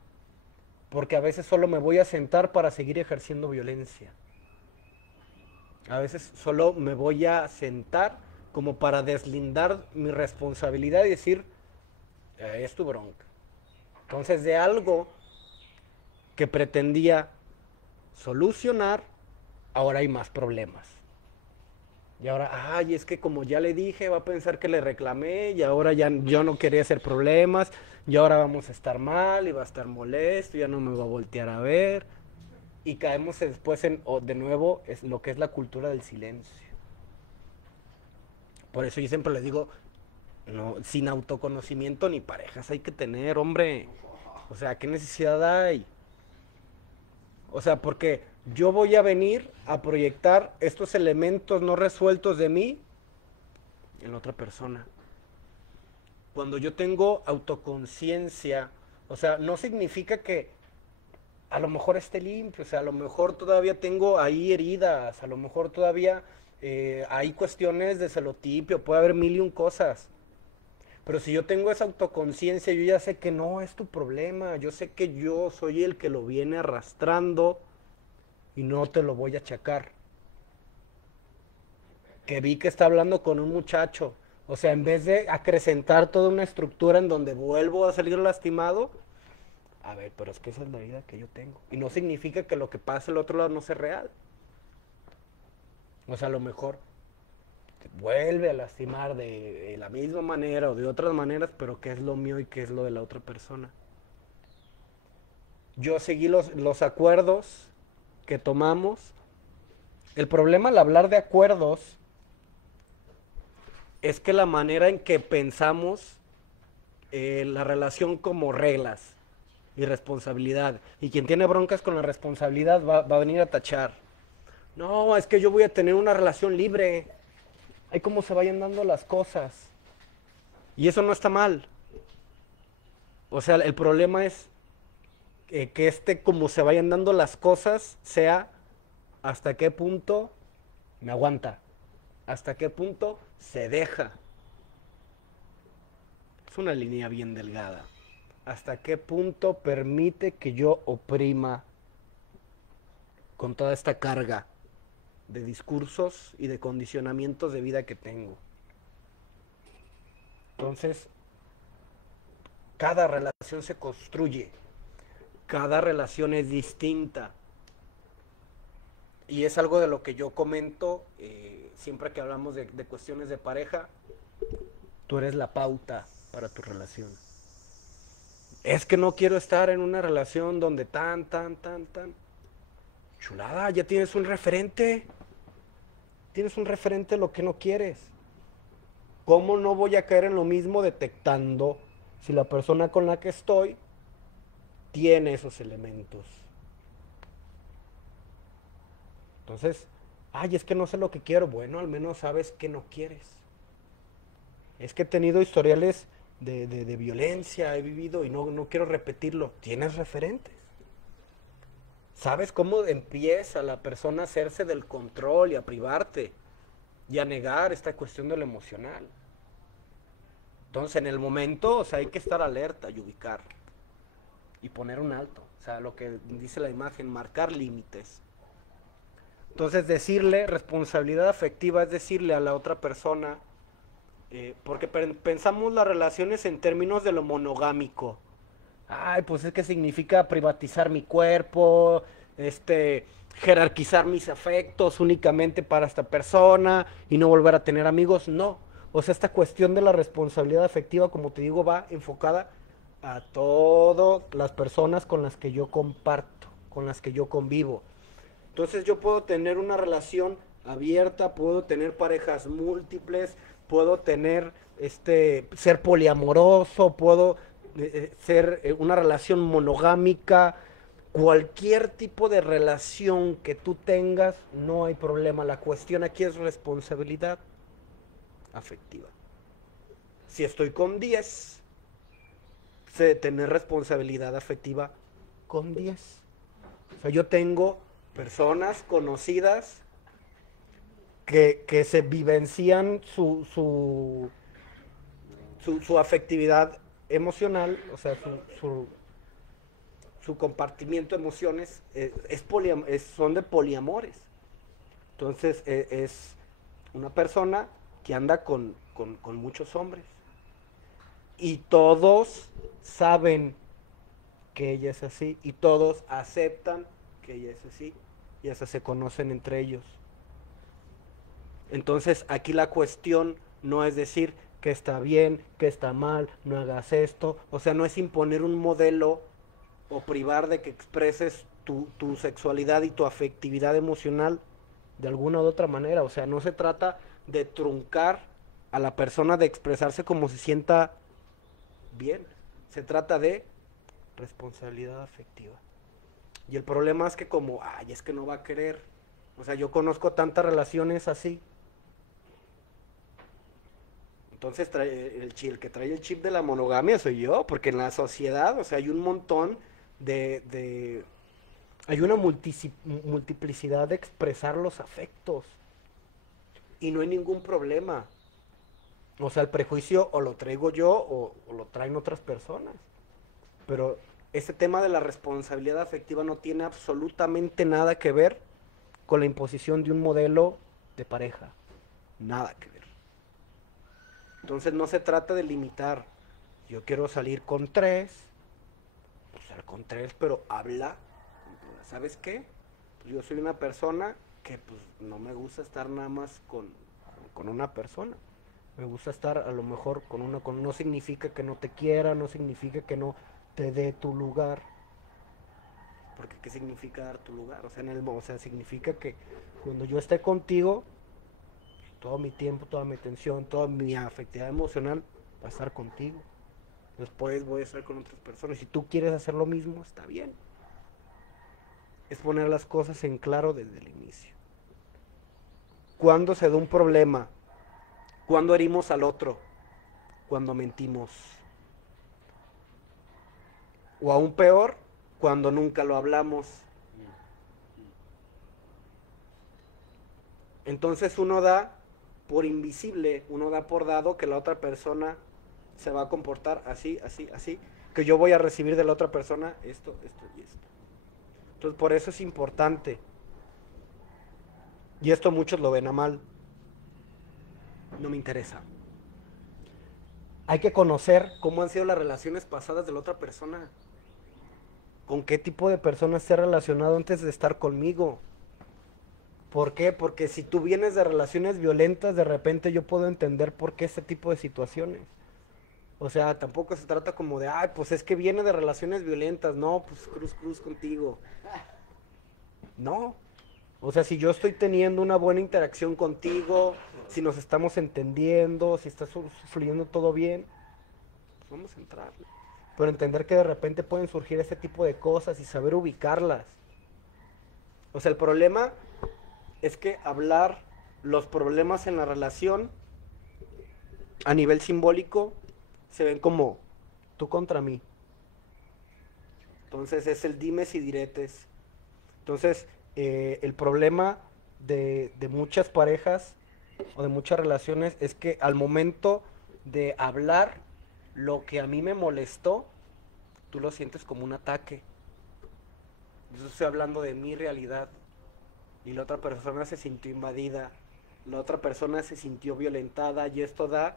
Porque a veces solo me voy a sentar para seguir ejerciendo violencia. A veces solo me voy a sentar como para deslindar mi responsabilidad y decir, es tu bronca. Entonces de algo que pretendía solucionar, ahora hay más problemas. Y ahora, ay, es que como ya le dije, va a pensar que le reclamé y ahora ya yo no quería hacer problemas y ahora vamos a estar mal y va a estar molesto, ya no me va a voltear a ver. Y caemos después de nuevo, es lo que es la cultura del silencio. Por eso yo siempre les digo, no, sin autoconocimiento ni parejas hay que tener, hombre. O sea, ¿qué necesidad hay? O sea, porque yo voy a venir a proyectar estos elementos no resueltos de mí en la otra persona. Cuando yo tengo autoconciencia, o sea, no significa que a lo mejor esté limpio, o sea, a lo mejor todavía tengo ahí heridas, a lo mejor todavía hay cuestiones de celotipio, puede haber mil y un cosas. Pero si yo tengo esa autoconciencia, yo ya sé que no es tu problema, yo sé que yo soy el que lo viene arrastrando y no te lo voy a achacar. Que vi que está hablando con un muchacho, o sea, en vez de acrecentar toda una estructura en donde vuelvo a salir lastimado, a ver, pero es que esa es la vida que yo tengo. Y no significa que lo que pasa al otro lado no sea real. O sea, a lo mejor te vuelve a lastimar de la misma manera o de otras maneras, pero qué es lo mío y qué es lo de la otra persona. Yo seguí los acuerdos que tomamos. El problema al hablar de acuerdos es que la manera en que pensamos la relación como reglas y responsabilidad. Y quien tiene broncas con la responsabilidad va a venir a tachar. No, es que yo voy a tener una relación libre. Hay cómo se vayan dando las cosas. Y eso no está mal. O sea, el problema es que como se vayan dando las cosas sea hasta qué punto me aguanta. Hasta qué punto se deja. Es una línea bien delgada. Hasta qué punto permite que yo oprima con toda esta carga de discursos y de condicionamientos de vida que tengo. Entonces, cada relación se construye, cada relación es distinta. Y es algo de lo que yo comento siempre que hablamos de cuestiones de pareja. Tú eres la pauta para tu relación. Es que no quiero estar en una relación donde tan. Chulada, ya tienes un referente. Tienes un referente de lo que no quieres. ¿Cómo no voy a caer en lo mismo detectando si la persona con la que estoy tiene esos elementos? Entonces, ay, es que no sé lo que quiero. Bueno, al menos sabes que no quieres. Es que he tenido historiales de violencia, he vivido y no quiero repetirlo. ¿Tienes referentes? ¿Sabes cómo empieza la persona a hacerse del control y a privarte y a negar esta cuestión de lo emocional? Entonces, en el momento, o sea, hay que estar alerta y ubicar. y poner un alto. O sea, lo que dice la imagen, marcar límites. Entonces, decirle responsabilidad afectiva es decirle a la otra persona, porque pensamos las relaciones en términos de lo monogámico. Ay, pues es que significa privatizar mi cuerpo, jerarquizar mis afectos únicamente para esta persona y no volver a tener amigos. No. O sea, esta cuestión de la responsabilidad afectiva, como te digo, va enfocada a todas las personas con las que yo comparto, con las que yo convivo. Entonces yo puedo tener una relación abierta, puedo tener parejas múltiples, puedo tener ser poliamoroso, puedo ser una relación monogámica, cualquier tipo de relación que tú tengas, no hay problema. La cuestión aquí es responsabilidad afectiva. Si estoy con 10, sé de tener responsabilidad afectiva con 10. O sea, yo tengo personas conocidas que se vivencian su afectividad emocional, o sea, su compartimiento de emociones son de poliamores. Entonces es una persona que anda con muchos hombres. Y todos saben que ella es así. Y todos aceptan que ella es así. Y hasta se conocen entre ellos. Entonces aquí la cuestión no es decir que está bien, que está mal, no hagas esto. O sea, no es imponer un modelo o privar de que expreses tu sexualidad y tu afectividad emocional de alguna u otra manera. O sea, no se trata de truncar a la persona de expresarse como se sienta bien. Se trata de responsabilidad afectiva. Y el problema es que como, ay, es que no va a querer. O sea, yo conozco tantas relaciones así. Entonces el que trae el chip de la monogamia soy yo, porque en la sociedad, o sea, hay un montón hay una multiplicidad de expresar los afectos. Y no hay ningún problema. O sea, el prejuicio o lo traigo yo o lo traen otras personas. Pero este tema de la responsabilidad afectiva no tiene absolutamente nada que ver con la imposición de un modelo de pareja. Nada que ver. Entonces no se trata de limitar. Yo quiero salir con 3, pues sal con 3, pero habla. ¿Sabes qué? Pues yo soy una persona que pues no me gusta estar nada más con una persona. Me gusta estar a lo mejor con una, no significa que no te quiera, no significa que no te dé tu lugar. Porque ¿qué significa dar tu lugar? O sea, significa que cuando yo esté contigo, todo mi tiempo, toda mi atención, toda mi afectividad emocional va a estar contigo. Después voy a estar con otras personas. Si tú quieres hacer lo mismo, está bien. Es poner las cosas en claro desde el inicio. ¿Cuándo se da un problema? ¿Cuándo herimos al otro? Cuando mentimos. O aún peor, cuando nunca lo hablamos. Entonces uno da por invisible, uno da por dado que la otra persona se va a comportar así, así, así, que yo voy a recibir de la otra persona esto, esto y esto. Entonces por eso es importante. Y esto muchos lo ven a mal. No me interesa. Hay que conocer cómo han sido las relaciones pasadas de la otra persona. Con qué tipo de personas se ha relacionado antes de estar conmigo. ¿Por qué? Porque si tú vienes de relaciones violentas, de repente yo puedo entender por qué este tipo de situaciones. O sea, tampoco se trata como de, ay, pues es que viene de relaciones violentas. No, pues cruz, cruz contigo. No. O sea, si yo estoy teniendo una buena interacción contigo, si nos estamos entendiendo, si está fluyendo todo bien, pues vamos a entrar. Pero entender que de repente pueden surgir este tipo de cosas y saber ubicarlas. O sea, el problema es que hablar los problemas en la relación a nivel simbólico se ven como tú contra mí. Entonces es el dimes y diretes. Entonces el problema de muchas parejas o de muchas relaciones es que al momento de hablar lo que a mí me molestó, tú lo sientes como un ataque. Yo estoy hablando de mi realidad y la otra persona se sintió invadida, la otra persona se sintió violentada y esto da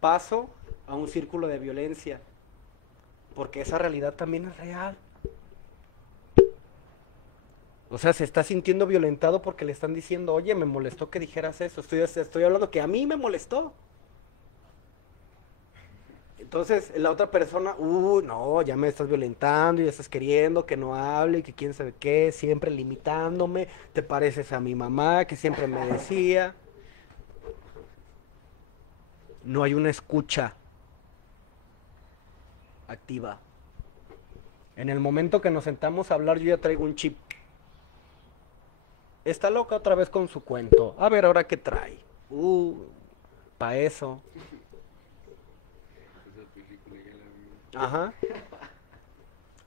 paso a un círculo de violencia, porque esa realidad también es real. O sea, se está sintiendo violentado porque le están diciendo, oye, me molestó que dijeras eso. Estoy hablando que a mí me molestó. Entonces, la otra persona, no, ya me estás violentando, ya estás queriendo que no hable, que quién sabe qué, siempre limitándome, te pareces a mi mamá que siempre me decía. No hay una escucha activa. En el momento que nos sentamos a hablar, yo ya traigo un chip. Está loca otra vez con su cuento. A ver, ahora qué trae. Pa' eso. Ajá.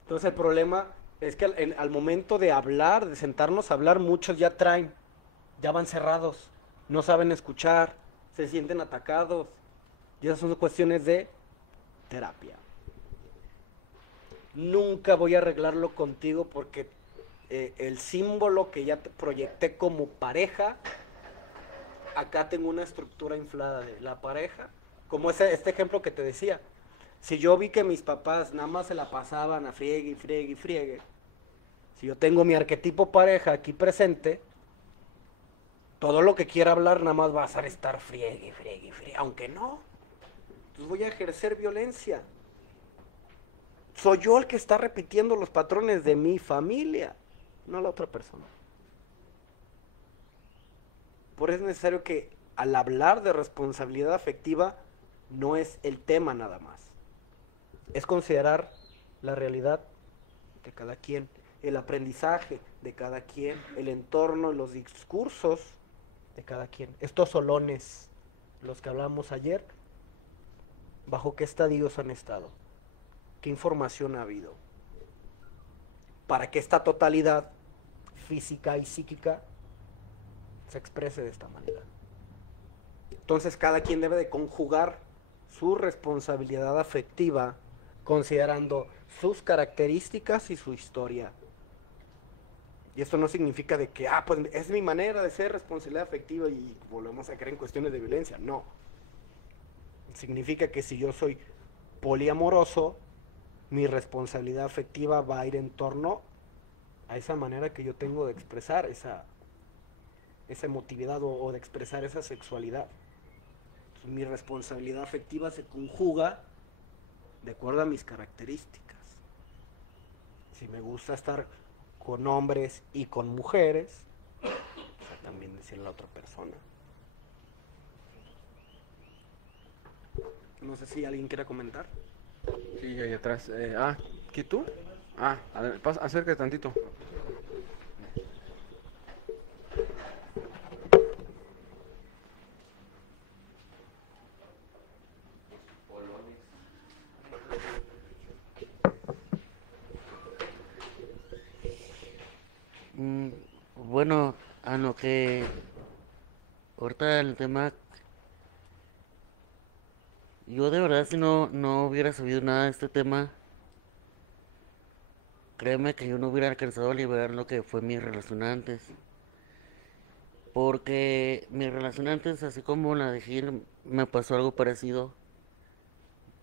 Entonces el problema es que al momento de hablar, de sentarnos a hablar, muchos ya traen, ya van cerrados, no saben escuchar, se sienten atacados. Y esas son cuestiones de terapia. Nunca voy a arreglarlo contigo porque el símbolo que ya te proyecté como pareja, acá tengo una estructura inflada de la pareja, como este ejemplo que te decía. Si yo vi que mis papás nada más se la pasaban a friegue y friegue y friegue, si yo tengo mi arquetipo pareja aquí presente, todo lo que quiera hablar nada más va a ser estar friegue, friegue, friegue, aunque no. Entonces voy a ejercer violencia. Soy yo el que está repitiendo los patrones de mi familia, no la otra persona. Por eso es necesario que al hablar de responsabilidad afectiva no es el tema nada más. Es considerar la realidad de cada quien, el aprendizaje de cada quien, el entorno, los discursos de cada quien. Estos solones, los que hablamos ayer, ¿bajo qué estadios han estado? ¿Qué información ha habido? Para que esta totalidad física y psíquica se exprese de esta manera. Entonces cada quien debe de conjugar su responsabilidad afectiva considerando sus características y su historia. Y esto no significa de que, pues es mi manera de ser responsabilidad afectiva y volvemos a caer en cuestiones de violencia. No. Significa que si yo soy poliamoroso, mi responsabilidad afectiva va a ir en torno a esa manera que yo tengo de expresar esa emotividad o de expresar esa sexualidad. Entonces, mi responsabilidad afectiva se conjuga de acuerdo a mis características. Si me gusta estar con hombres y con mujeres, o sea, también decirle a la otra persona. No sé si alguien quiera comentar. Sí, ahí atrás. ¿Qué tú? A ver, acércate tantito. Bueno, a lo que ahorita el tema, yo de verdad si no hubiera sabido nada de este tema, créeme que yo no hubiera alcanzado a liberar lo que fue mi relación antes. Porque mi relación antes, así como la de Gil, me pasó algo parecido.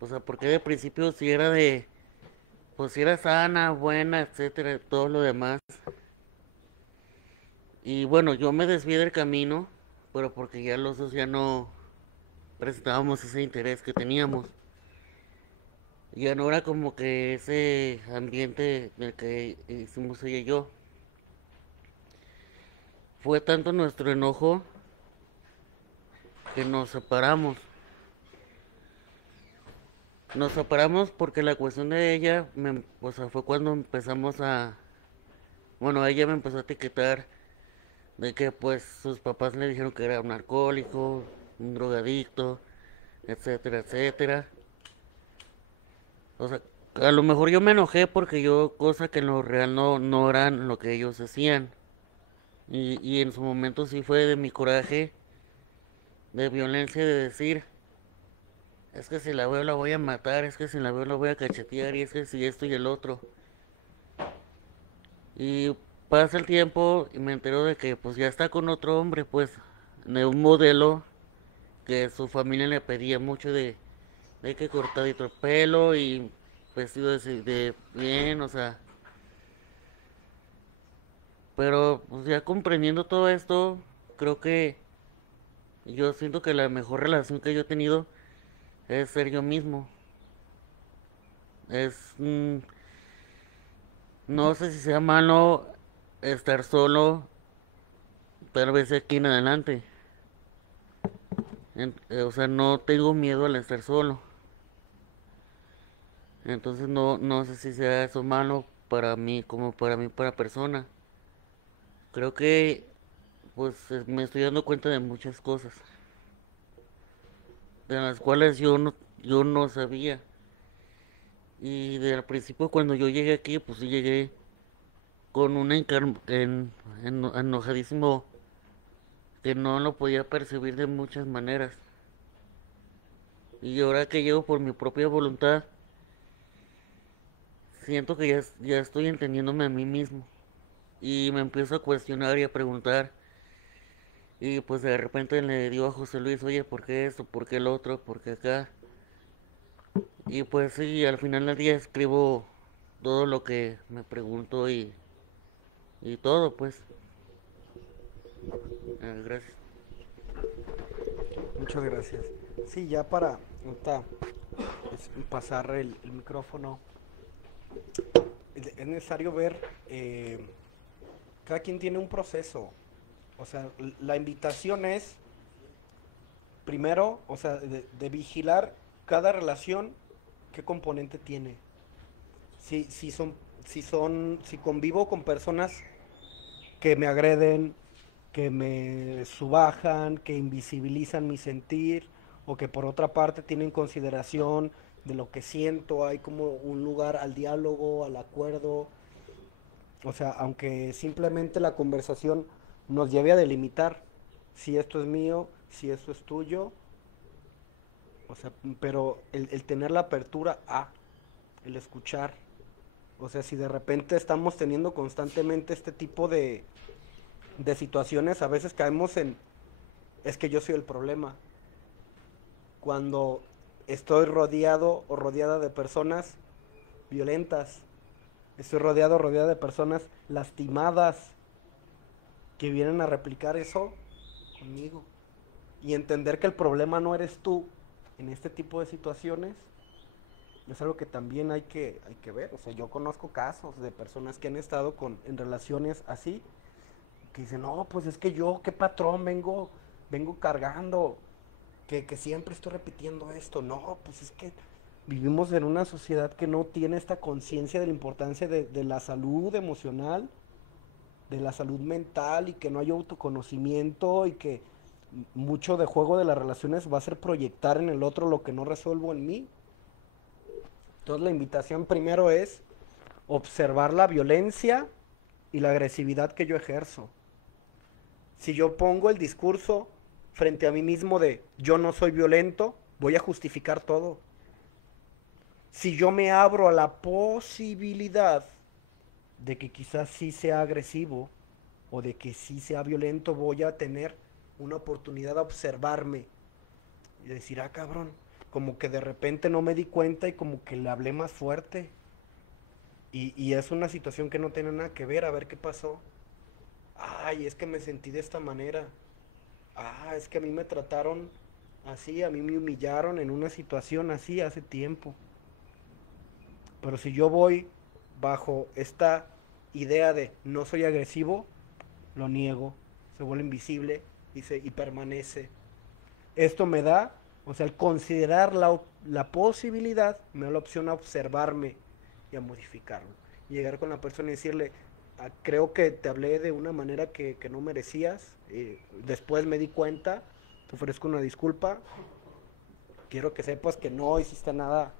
O sea, porque de principio si era pues si era sana, buena, etcétera, todo lo demás. Y bueno, yo me desvié del camino, pero porque ya los dos ya no presentábamos ese interés que teníamos. Ya no era como que ese ambiente en el que hicimos ella y yo. Fue tanto nuestro enojo que nos separamos. Nos separamos porque la cuestión de ella, o sea, fue cuando empezamos bueno, ella me empezó a etiquetar de que pues sus papás le dijeron que era un alcohólico, un drogadicto, etcétera, etcétera. O sea, a lo mejor yo me enojé porque yo, cosa que en lo real no eran lo que ellos hacían. Y en su momento sí fue de mi coraje, de violencia, de decir, es que si la veo la voy a matar, es que si la veo la voy a cachetear, y es que si esto y el otro. Y pasa el tiempo y me entero de que pues ya está con otro hombre, pues, de un modelo que su familia le pedía mucho de que cortadito el pelo y vestido de bien, o sea. Pero pues ya comprendiendo todo esto, creo que yo siento que la mejor relación que yo he tenido es ser yo mismo. Es, no sé si sea malo estar solo, tal vez de aquí en adelante. O sea, no tengo miedo al estar solo. Entonces no sé si sea eso malo para mí como para mí para persona. Creo que pues me estoy dando cuenta de muchas cosas, de las cuales yo no sabía. Y al principio cuando yo llegué aquí, pues sí llegué con un enojadísimo que no lo podía percibir de muchas maneras. Y ahora que llego por mi propia voluntad, siento que ya estoy entendiéndome a mí mismo. Y me empiezo a cuestionar y a preguntar. Y pues de repente le digo a José Luis, oye, ¿por qué esto? ¿Por qué el otro? ¿Por qué acá? Y pues sí, al final del día escribo todo lo que me pregunto y todo, pues. Gracias. Muchas gracias. Sí, ya para ahorita, pasar el micrófono, es necesario ver, cada quien tiene un proceso. O sea, la invitación es, primero, o sea, de vigilar cada relación, qué componente tiene. Si, si son, si convivo con personas que me agreden, que me subajan, que invisibilizan mi sentir, o que por otra parte tienen consideración de lo que siento, hay como un lugar al diálogo, al acuerdo. O sea, aunque simplemente la conversación nos lleve a delimitar si esto es mío, si esto es tuyo, o sea, pero el tener la apertura a, el escuchar, o sea, si de repente estamos teniendo constantemente este tipo de situaciones, a veces caemos en, es que yo soy el problema. Cuando estoy rodeado o rodeada de personas violentas, estoy rodeado o rodeada de personas lastimadas que vienen a replicar eso conmigo. Y entender que el problema no eres tú en este tipo de situaciones es algo que también hay que ver. O sea, yo conozco casos de personas que han estado en relaciones así, que dicen, no, pues es que yo, qué patrón vengo cargando, que siempre estoy repitiendo esto. No, pues es que vivimos en una sociedad que no tiene esta conciencia de la importancia de la salud emocional, de la salud mental, y que no hay autoconocimiento, y que mucho de juego de las relaciones va a ser proyectar en el otro lo que no resuelvo en mí. Entonces la invitación primero es observar la violencia y la agresividad que yo ejerzo. Si yo pongo el discurso frente a mí mismo de yo no soy violento, voy a justificar todo. Si yo me abro a la posibilidad de que quizás sí sea agresivo o de que sí sea violento, voy a tener una oportunidad de observarme y decir, ah, cabrón, como que de repente no me di cuenta y como que le hablé más fuerte. Y es una situación que no tiene nada que ver, a ver qué pasó. Ay, es que me sentí de esta manera. Ah, es que a mí me trataron así, a mí me humillaron en una situación así hace tiempo. Pero si yo voy bajo esta idea de no soy agresivo, lo niego, se vuelve invisible y permanece. Esto me da, o sea, al considerar la posibilidad, me da la opción a observarme y a modificarlo. Y llegar con la persona y decirle, "Ah, creo que te hablé de una manera que no merecías, después me di cuenta, te ofrezco una disculpa, quiero que sepas que no hiciste nada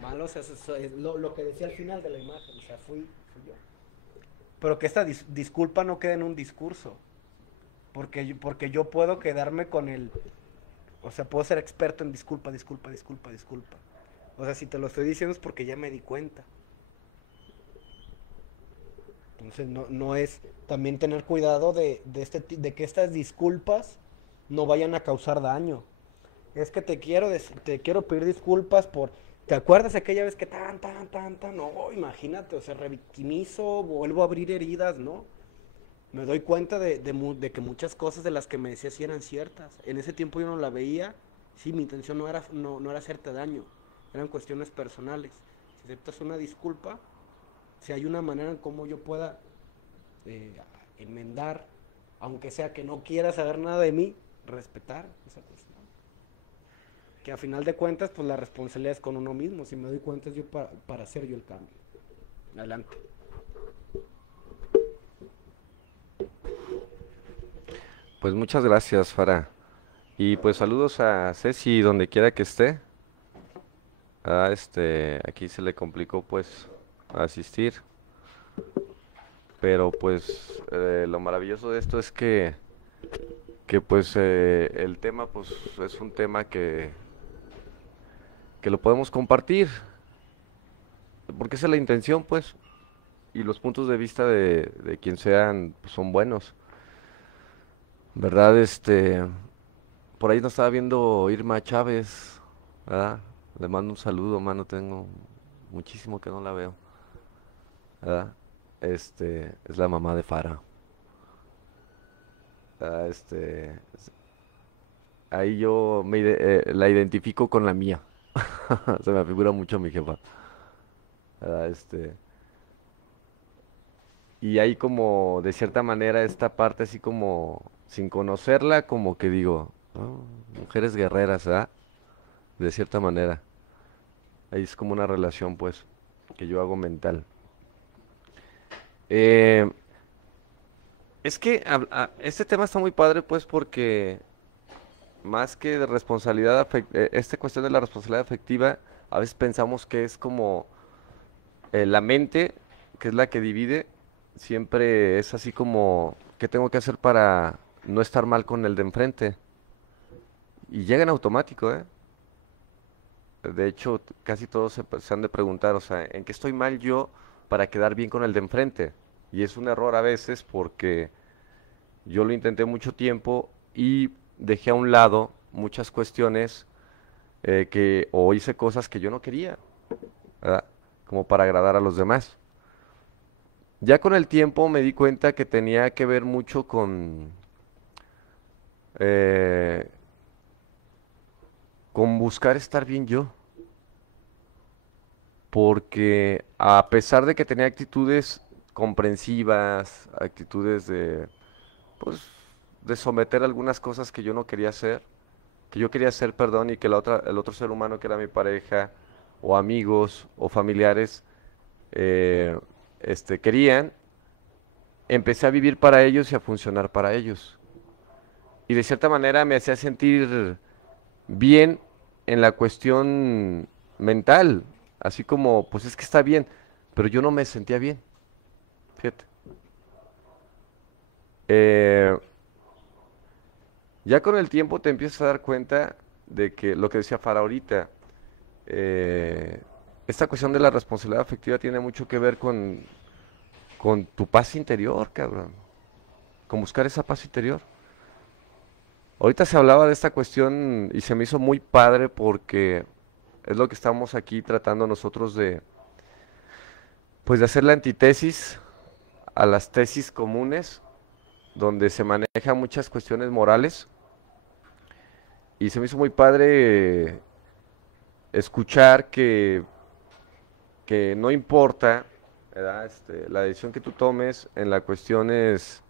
malo", o sea, eso es lo que decía al final de la imagen, o sea, fui yo. Pero que esta disculpa no quede en un discurso, porque yo puedo quedarme con el, O sea, puedo ser experto en disculpa, disculpa, disculpa, disculpa. O sea, si te lo estoy diciendo es porque ya me di cuenta. Entonces no es también tener cuidado de que estas disculpas no vayan a causar daño. Es que te quiero pedir disculpas por... ¿Te acuerdas aquella vez que tan? No, imagínate, o sea, revictimizo, vuelvo a abrir heridas, ¿no? Me doy cuenta de que muchas cosas de las que me decías sí eran ciertas. En ese tiempo yo no la veía. Sí, mi intención no era hacerte daño. Eran cuestiones personales. Si aceptas una disculpa, si hay una manera en cómo yo pueda eh, enmendar, aunque sea que no quiera saber nada de mí, respetar esa cuestión. Que a final de cuentas, pues la responsabilidad es con uno mismo. Si me doy cuenta es yo para hacer yo el cambio. Adelante. Pues muchas gracias, Fara. Y pues saludos a Ceci donde quiera que esté. Aquí se le complicó pues asistir, pero pues lo maravilloso de esto es que pues el tema pues es un tema que lo podemos compartir, porque esa es la intención pues, y los puntos de vista de quien sean pues, son buenos, ¿verdad? Por ahí nos estaba viendo Irma Chávez, ¿verdad? Le mando un saludo, mano, tengo muchísimo que no la veo, ¿verdad? Es la mamá de Fara. ¿Verdad? Ahí yo la identifico con la mía. Se me figura mucho mi jefa. ¿Verdad? Y hay como, de cierta manera, esta parte así como, sin conocerla, como que digo, "Oh, mujeres guerreras, ¿verdad? De cierta manera. Ahí es como una relación, pues, que yo hago mental. Eh, es que este tema está muy padre, pues, porque más que de responsabilidad, esta cuestión de la responsabilidad afectiva, a veces pensamos que es como la mente, que es la que divide, siempre es así como, ¿qué tengo que hacer para no estar mal con el de enfrente? Y llega en automático, ¿eh? De hecho, casi todos se han de preguntar, o sea, ¿en qué estoy mal yo para quedar bien con el de enfrente? Y es un error a veces porque yo lo intenté mucho tiempo y dejé a un lado muchas cuestiones o hice cosas que yo no quería, ¿verdad? Como para agradar a los demás. Ya con el tiempo me di cuenta que tenía que ver mucho eh, con buscar estar bien yo. Porque a pesar de que tenía actitudes comprensivas, actitudes pues, de someter algunas cosas que yo no quería hacer, que yo quería hacer, perdón, y que el otro ser humano que era mi pareja, o amigos, o familiares, eh, querían, empecé a vivir para ellos y a funcionar para ellos. Y de cierta manera me hacía sentir bien en la cuestión mental, así como, pues es que está bien, pero yo no me sentía bien, fíjate. Eh, ya con el tiempo te empiezas a dar cuenta de que lo que decía Fara ahorita, eh, esta cuestión de la responsabilidad afectiva tiene mucho que ver con tu paz interior, cabrón, con buscar esa paz interior. Ahorita se hablaba de esta cuestión y se me hizo muy padre porque es lo que estamos aquí tratando nosotros pues de hacer la antítesis a las tesis comunes, donde se manejan muchas cuestiones morales. Y se me hizo muy padre escuchar que no importa, ¿verdad? La decisión que tú tomes en las cuestiones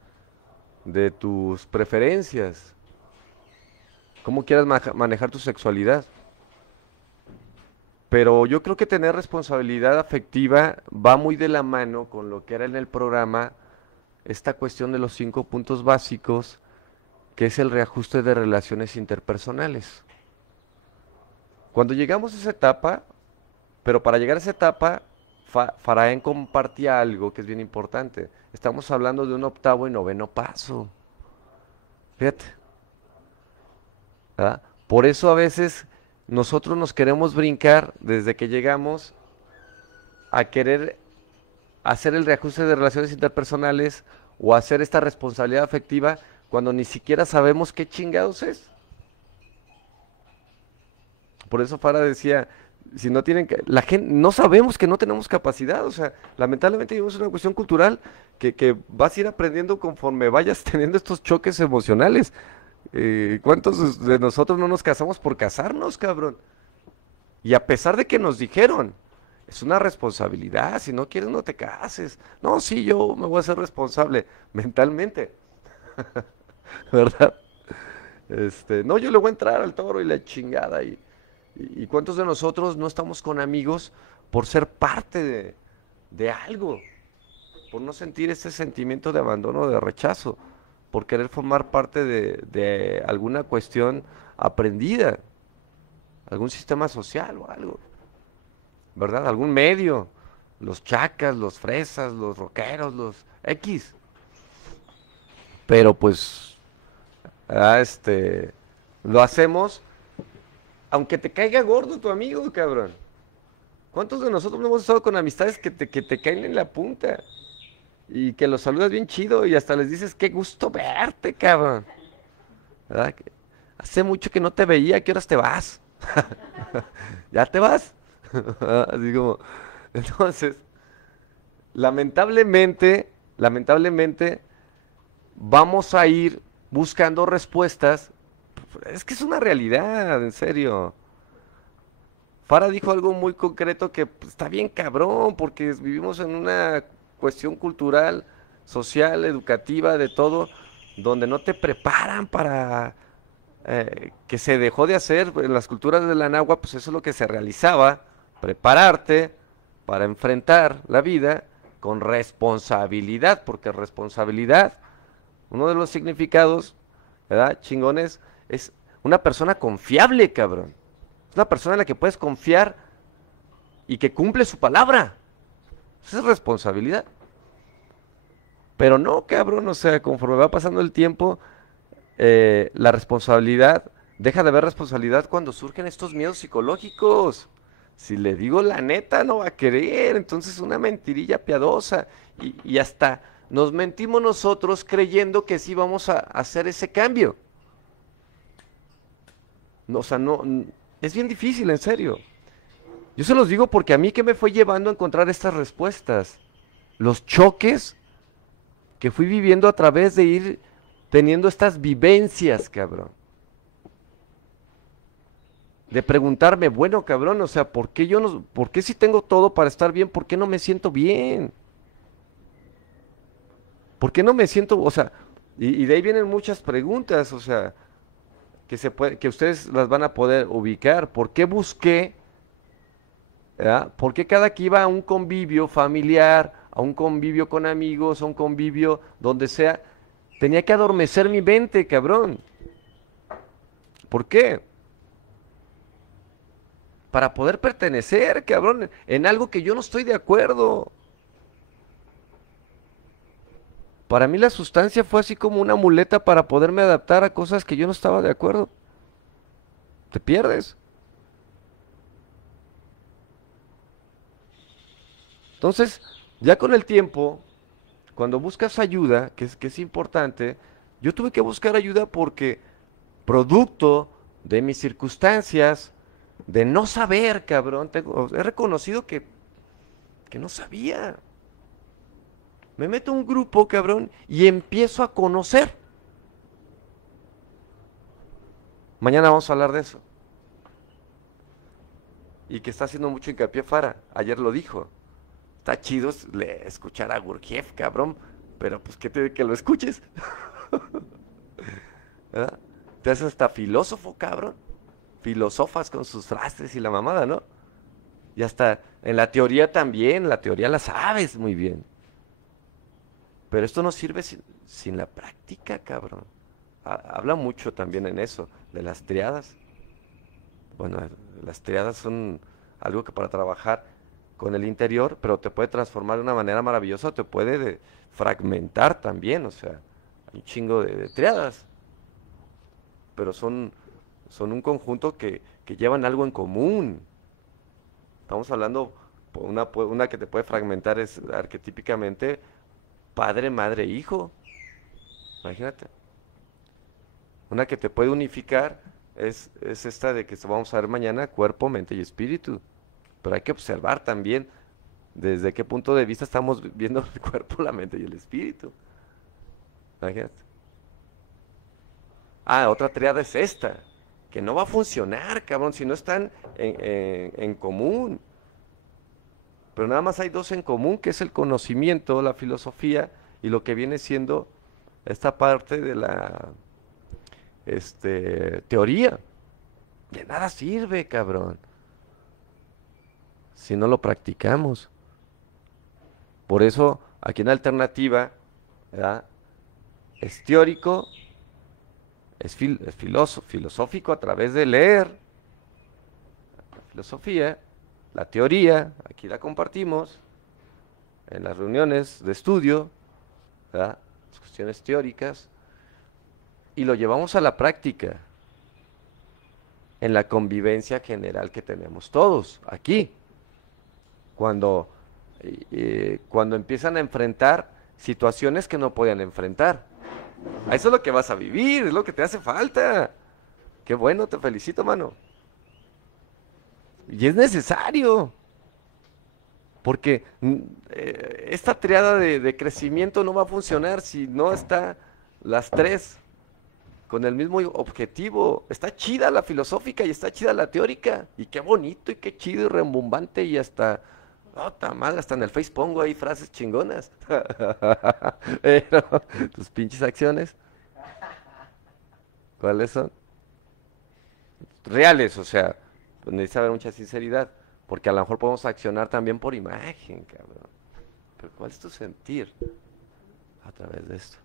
de tus preferencias, cómo quieras manejar tu sexualidad. Pero yo creo que tener responsabilidad afectiva va muy de la mano con lo que era en el programa esta cuestión de los 5 puntos básicos, que es el reajuste de relaciones interpersonales. Cuando llegamos a esa etapa, pero para llegar a esa etapa, Faraén compartía algo que es bien importante. Estamos hablando de un octavo y noveno paso. Fíjate, ¿verdad? Por eso a veces nosotros nos queremos brincar desde que llegamos a querer hacer el reajuste de relaciones interpersonales o hacer esta responsabilidad afectiva cuando ni siquiera sabemos qué chingados es. Por eso Fara decía, si no tienen, la gente, no sabemos que no tenemos capacidad, o sea, lamentablemente vivimos una cuestión cultural que vas a ir aprendiendo conforme vayas teniendo estos choques emocionales. ¿Cuántos de nosotros no nos casamos por casarnos, cabrón? Y a pesar de que nos dijeron, es una responsabilidad, si no quieres no te cases. No, sí, yo me voy a hacer responsable mentalmente, ¿verdad? No, yo le voy a entrar al toro y la chingada. ¿Y cuántos de nosotros no estamos con amigos por ser parte de algo? Por no sentir ese sentimiento de abandono, de rechazo, por querer formar parte de alguna cuestión aprendida, algún sistema social o algo, ¿verdad? Algún medio, los chacas, los fresas, los rockeros, los X. Pero pues, lo hacemos aunque te caiga gordo tu amigo, cabrón. ¿Cuántos de nosotros no hemos estado con amistades que te caen en la punta? Y que los saludas bien chido y hasta les dices, qué gusto verte, cabrón. ¿Verdad? Hace mucho que no te veía, ¿a qué horas te vas? ¿Ya te vas? Así como, entonces, lamentablemente, vamos a ir buscando respuestas. Es que es una realidad, en serio. Fara dijo algo muy concreto que pues, está bien cabrón, porque vivimos en una cuestión cultural, social, educativa, de todo, donde no te preparan para que se dejó de hacer en las culturas de la náhuatl, pues eso es lo que se realizaba, prepararte para enfrentar la vida con responsabilidad, porque responsabilidad, uno de los significados, ¿verdad? Chingones, es una persona confiable, cabrón. Es una persona en la que puedes confiar y que cumple su palabra. Esa es responsabilidad. Pero no, cabrón, o sea, conforme va pasando el tiempo, la responsabilidad, deja de haber responsabilidad cuando surgen estos miedos psicológicos. Si le digo la neta, no va a querer, entonces una mentirilla piadosa. Y hasta nos mentimos nosotros creyendo que sí vamos a hacer ese cambio. No, o sea, no, es bien difícil, en serio. Yo se los digo porque a mí que me fue llevando a encontrar estas respuestas. Los choques que fui viviendo a través de ir teniendo estas vivencias, cabrón. De preguntarme, bueno, cabrón, o sea, ¿por qué yo no, por qué si tengo todo para estar bien, por qué no me siento bien? ¿Por qué no me siento, o sea, y de ahí vienen muchas preguntas, o sea, que ustedes las van a poder ubicar. ¿Por qué busqué, ¿verdad? ¿Por qué cada que iba a un convivio familiar, a un convivio con amigos, a un convivio donde sea, tenía que adormecer mi mente, cabrón? ¿Por qué? Para poder pertenecer, cabrón, en algo que yo no estoy de acuerdo. Para mí la sustancia fue así como una muleta para poderme adaptar a cosas que yo no estaba de acuerdo. Te pierdes. Entonces, ya con el tiempo, cuando buscas ayuda, que es importante, yo tuve que buscar ayuda porque producto de mis circunstancias, de no saber, cabrón, he reconocido que no sabía. Me meto a un grupo, cabrón, y empiezo a conocer. Mañana vamos a hablar de eso. Y que está haciendo mucho hincapié Fara, ayer lo dijo. Está chido escuchar a Gurdjieff, cabrón, pero pues que lo escuches. ¿Verdad? Te haces hasta filósofo, cabrón. Filosofas con sus frases y la mamada, ¿no? Y hasta en la teoría también, la teoría la sabes muy bien. Pero esto no sirve sin la práctica, cabrón. Habla mucho también en eso, de las triadas. Bueno, las triadas son algo que para trabajar con el interior, pero te puede transformar de una manera maravillosa, o te puede fragmentar también, o sea, hay un chingo de triadas. Pero son son un conjunto que llevan algo en común. Estamos hablando, una que te puede fragmentar es arquetípicamente padre, madre, hijo. Imagínate. Una que te puede unificar es esta de que vamos a ver mañana, cuerpo, mente y espíritu. Pero hay que observar también desde qué punto de vista estamos viendo el cuerpo, la mente y el espíritu. Imagínate. Ah, otra triada es esta, que no va a funcionar, cabrón, si no están en común. Pero nada más hay dos en común, que es el conocimiento, la filosofía, y lo que viene siendo esta parte de la teoría. De nada sirve, cabrón, si no lo practicamos. Por eso, aquí en Alternativa, ¿verdad? Es teórico, es filosófico a través de leer la filosofía, la teoría, aquí la compartimos en las reuniones de estudio, ¿verdad? Las cuestiones teóricas, y lo llevamos a la práctica en la convivencia general que tenemos todos aquí. Cuando empiezan a enfrentar situaciones que no podían enfrentar. Eso es lo que vas a vivir, es lo que te hace falta. Qué bueno, te felicito, mano. Y es necesario. Porque esta triada de crecimiento no va a funcionar si no está las tres con el mismo objetivo. Está chida la filosófica y está chida la teórica. Y qué bonito y qué chido y rembombante y hasta... madre, hasta en el Face pongo ahí frases chingonas. Pero tus pinches acciones, ¿cuáles son? Reales, o sea, pues necesita haber mucha sinceridad, porque a lo mejor podemos accionar también por imagen, cabrón. Pero ¿cuál es tu sentir a través de esto?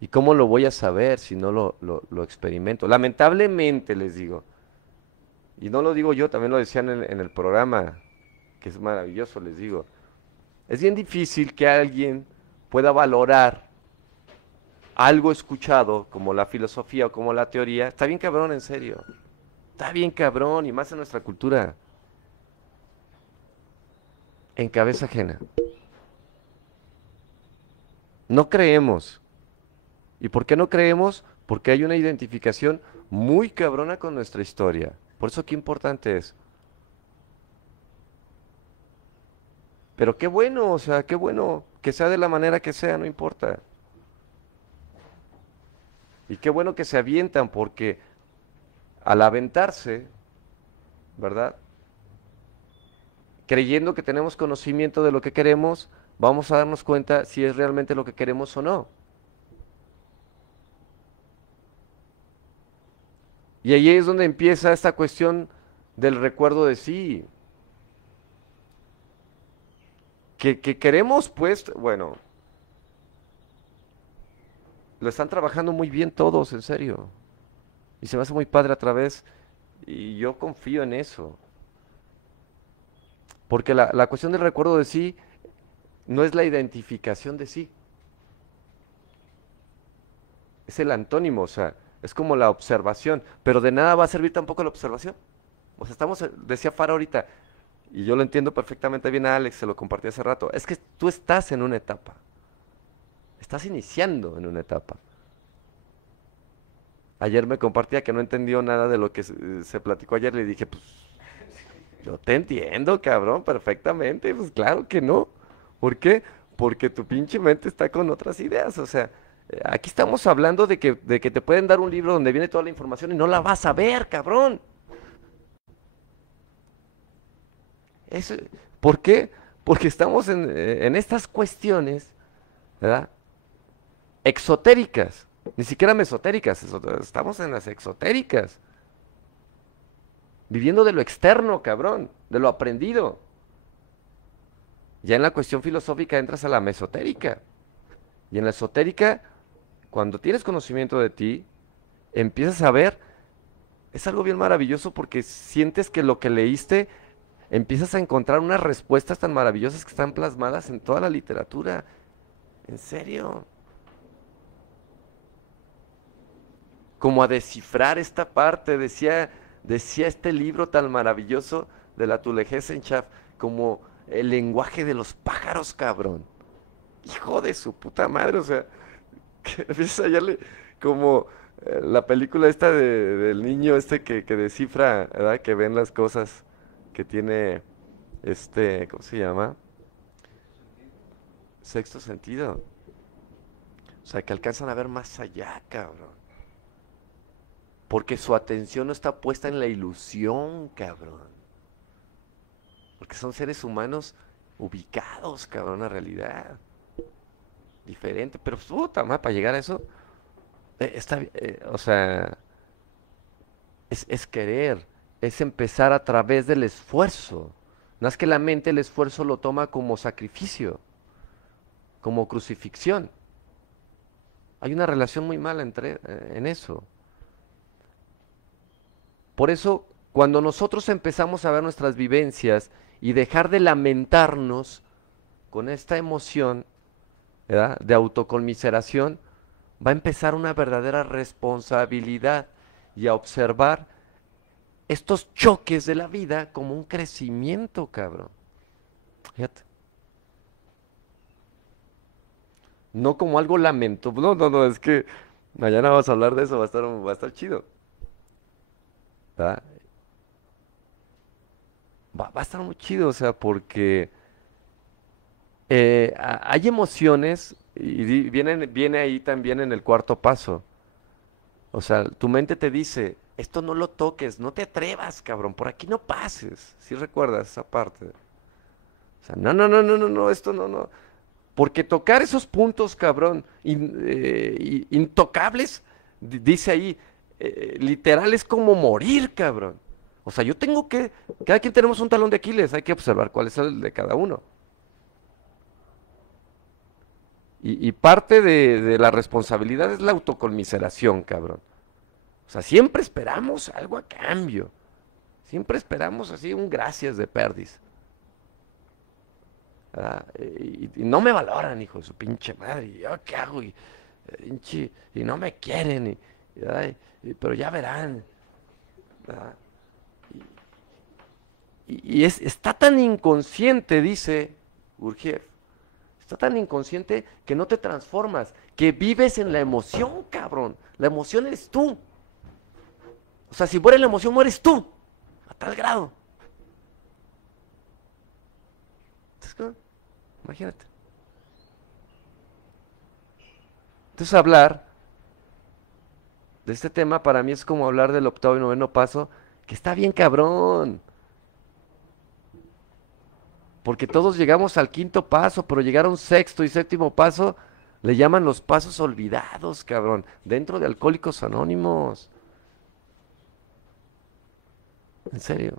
¿Y cómo lo voy a saber si no lo experimento? Lamentablemente les digo, y no lo digo yo, también lo decían en el programa, que es maravilloso, les digo, es bien difícil que alguien pueda valorar algo escuchado, como la filosofía o como la teoría. Está bien cabrón, en serio. Está bien cabrón, y más en nuestra cultura. En cabeza ajena. No creemos. ¿Y por qué no creemos? Porque hay una identificación muy cabrona con nuestra historia. Por eso qué importante es. Pero qué bueno, o sea, qué bueno que sea de la manera que sea, no importa. Y qué bueno que se avientan, porque al aventarse, ¿verdad? Creyendo que tenemos conocimiento de lo que queremos, vamos a darnos cuenta si es realmente lo que queremos o no. Y ahí es donde empieza esta cuestión del recuerdo de sí. Que queremos, pues, bueno, lo están trabajando muy bien todos, en serio. Y se me hace muy padre a través, y yo confío en eso. Porque la cuestión del recuerdo de sí no es la identificación de sí. Es el antónimo, o sea, es como la observación. Pero de nada va a servir tampoco la observación. O sea, decía Fara ahorita, y yo lo entiendo perfectamente bien a Alex, se lo compartí hace rato. Es que tú estás en una etapa. Estás iniciando en una etapa. Ayer me compartía que no entendió nada de lo que se platicó ayer. Le dije, pues, yo te entiendo, cabrón, perfectamente. Pues claro que no. ¿Por qué? Porque tu pinche mente está con otras ideas. O sea, aquí estamos hablando de que te pueden dar un libro donde viene toda la información y no la vas a ver, cabrón. ¿Por qué? Porque estamos en estas cuestiones, ¿verdad? Exotéricas, ni siquiera mesotéricas, estamos en las exotéricas. Viviendo de lo externo, cabrón, de lo aprendido. Ya en la cuestión filosófica entras a la mesotérica. Y en la esotérica, cuando tienes conocimiento de ti, empiezas a ver, es algo bien maravilloso porque sientes que lo que leíste empiezas a encontrar unas respuestas tan maravillosas que están plasmadas en toda la literatura. En serio. como a descifrar esta parte, decía este libro tan maravilloso de la Atul Gelshenshaf, como el lenguaje de los pájaros, cabrón. Hijo de su puta madre, o sea, que empiezas a hallarle como la película esta del niño este que descifra, ¿verdad? Que ven las cosas que tiene ¿cómo se llama? Sexto sentido. O sea, que alcanzan a ver más allá, cabrón. Porque su atención no está puesta en la ilusión, cabrón. Porque son seres humanos ubicados, cabrón, en la realidad. Diferente, pero puta madre, para llegar a eso, o sea, es querer, es empezar a través del esfuerzo. No es que la mente el esfuerzo lo toma como sacrificio, como crucifixión. Hay una relación muy mala en eso. Por eso, cuando nosotros empezamos a ver nuestras vivencias y dejar de lamentarnos con esta emoción, ¿verdad?, de autoconmiseración, va a empezar una verdadera responsabilidad y a observar estos choques de la vida como un crecimiento, cabrón. Fíjate. No como algo lamento. No, es que mañana vamos a hablar de eso, va a estar chido. ¿Verdad? Va a estar muy chido, o sea, porque hay emociones y viene ahí también en el cuarto paso. O sea, tu mente te dice, esto no lo toques, no te atrevas, cabrón, por aquí no pases. ¿Sí recuerdas esa parte? O sea, no, esto no. Porque tocar esos puntos, cabrón, intocables, dice ahí, literal es como morir, cabrón. O sea, cada quien tenemos un talón de Aquiles, hay que observar cuál es el de cada uno. Y parte de la responsabilidad es la autoconmiseración, cabrón. O sea, siempre esperamos algo a cambio. Siempre esperamos así un gracias de perdiz. Y no me valoran, hijo de su pinche madre. ¿Y yo qué hago? Y no me quieren. Pero ya verán. ¿Verdad? Está tan inconsciente, dice Gurdjieff. Está tan inconsciente que no te transformas, que vives en la emoción, cabrón. La emoción eres tú. O sea, si muere la emoción, mueres tú. A tal grado. Entonces, imagínate. Entonces, hablar de este tema para mí es como hablar del octavo y noveno paso, que está bien cabrón. Porque todos llegamos al quinto paso, pero llegar a un sexto y séptimo paso le llaman los pasos olvidados, cabrón, dentro de Alcohólicos Anónimos. En serio.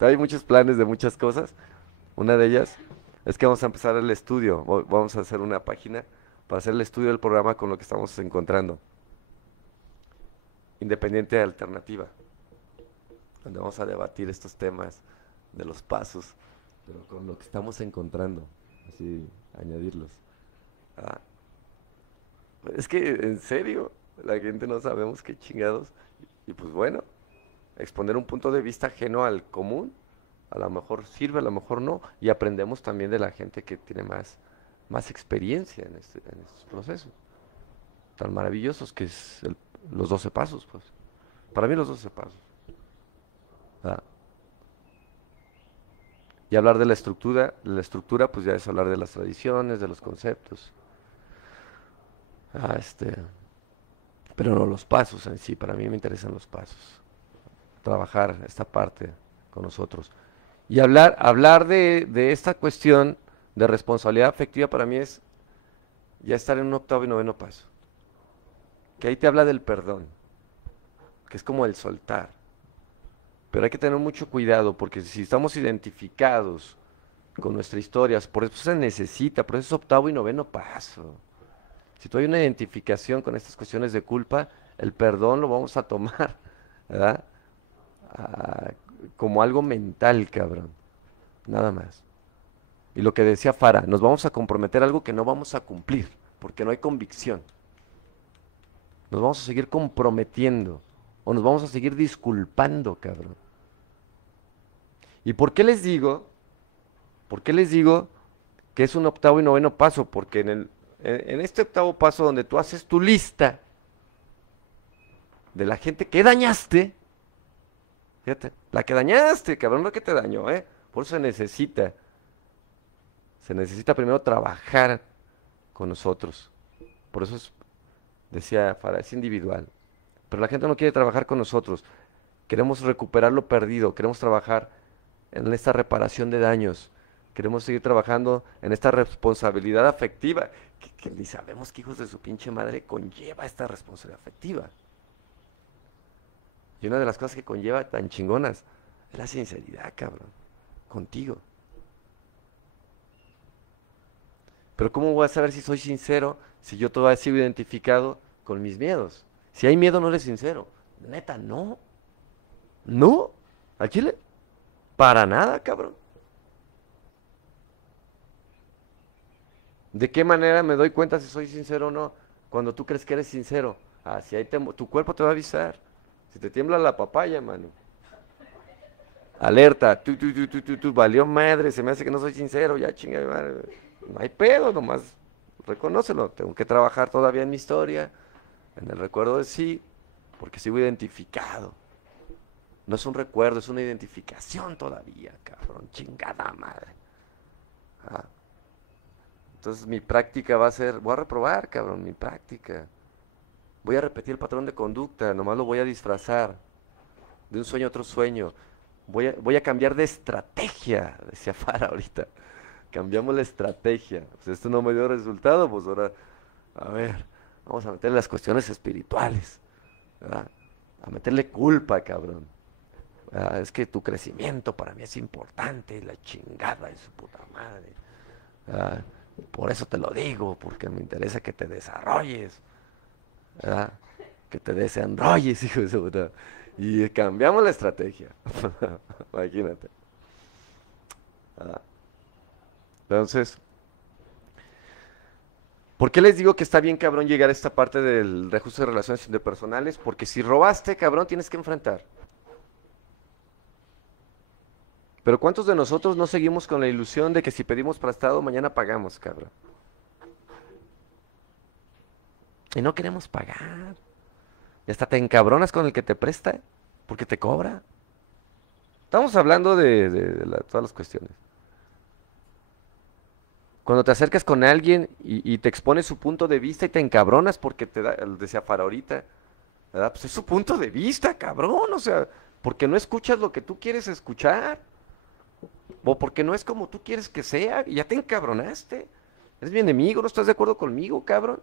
Hay muchos planes de muchas cosas. Una de ellas es que vamos a empezar el estudio. Vamos a hacer una página para hacer el estudio del programa con lo que estamos encontrando. Independiente de alternativa. Donde vamos a debatir estos temas de los pasos, pero con lo que estamos encontrando, así añadirlos. Es que en serio, la gente no sabemos qué chingados, y pues bueno, exponer un punto de vista ajeno al común, a lo mejor sirve, a lo mejor no, y aprendemos también de la gente que tiene más experiencia en estos procesos, tan maravillosos que es los 12 pasos, pues. Para mí los 12 pasos. Y hablar de la estructura pues ya es hablar de las tradiciones, de los conceptos. Pero no los pasos en sí, para mí me interesan los pasos. Trabajar esta parte con nosotros. Y hablar de esta cuestión de responsabilidad afectiva para mí es ya estar en un octavo y noveno paso. Que ahí te habla del perdón, que es como el soltar. Pero hay que tener mucho cuidado porque si estamos identificados con nuestras historias, por eso se necesita, por eso es octavo y noveno paso. Si tú hay una identificación con estas cuestiones de culpa, el perdón lo vamos a tomar, ¿verdad? Como algo mental, cabrón. Nada más. Y lo que decía Fara, nos vamos a comprometer a algo que no vamos a cumplir, porque no hay convicción. nos vamos a seguir comprometiendo o nos vamos a seguir disculpando, cabrón. ¿Y por qué les digo? ¿Por qué les digo que es un octavo y noveno paso? Porque en este octavo paso donde tú haces tu lista de la gente que dañaste, fíjate, la que dañaste, cabrón, no que te dañó, ¿eh? Por eso se necesita primero trabajar con nosotros. Por eso decía Farah, es individual. Pero la gente no quiere trabajar con nosotros. Queremos recuperar lo perdido, queremos trabajar en esta reparación de daños. Queremos seguir trabajando en esta responsabilidad afectiva, que ni sabemos qué hijos de su pinche madre conlleva esta responsabilidad afectiva. Y una de las cosas que conlleva tan chingonas es la sinceridad, cabrón, contigo. Pero ¿cómo voy a saber si soy sincero si yo todavía sigo identificado con mis miedos? Si hay miedo no eres sincero. Neta, no. No, al chile, para nada, cabrón. ¿De qué manera me doy cuenta si soy sincero o no? Cuando tú crees que eres sincero. Ah, si hay tu cuerpo te va a avisar. Si te tiembla la papaya, mano. Alerta, valió madre, se me hace que no soy sincero, ya chinga mi madre. No hay pedo, nomás reconócelo. Tengo que trabajar todavía en mi historia, en el recuerdo de sí, porque sigo identificado. No es un recuerdo, es una identificación todavía, cabrón, chingada madre. Ah. Entonces mi práctica va a ser, voy a reprobar, cabrón, mi práctica. Voy a repetir el patrón de conducta, nomás lo voy a disfrazar de un sueño a otro sueño. Voy a cambiar de estrategia, decía Farah ahorita. Cambiamos la estrategia. Pues esto no me dio resultado, pues ahora, a ver, vamos a meterle las cuestiones espirituales, ¿verdad? A meterle culpa, cabrón. ¿Verdad? Es que tu crecimiento para mí es importante, la chingada de su puta madre. ¿Verdad? Por eso te lo digo, porque me interesa que te desarrolles, ¿verdad? Que te desenrolles, hijo de su puta. Y cambiamos la estrategia. Imagínate. ¿Verdad? Entonces, ¿por qué les digo que está bien, cabrón, llegar a esta parte del reajuste de relaciones interpersonales? Porque si robaste, cabrón, tienes que enfrentar. Pero ¿cuántos de nosotros no seguimos con la ilusión de que si pedimos prestado, mañana pagamos, cabrón? Y no queremos pagar. Y hasta te encabronas con el que te presta, porque te cobra. Estamos hablando de todas las cuestiones. Cuando te acercas con alguien y te expone su punto de vista y te encabronas porque te da, decía Farah ahorita, ¿verdad? Pues es su punto de vista, cabrón, o sea, porque no escuchas lo que tú quieres escuchar, o porque no es como tú quieres que sea, y ya te encabronaste, eres mi enemigo, no estás de acuerdo conmigo, cabrón.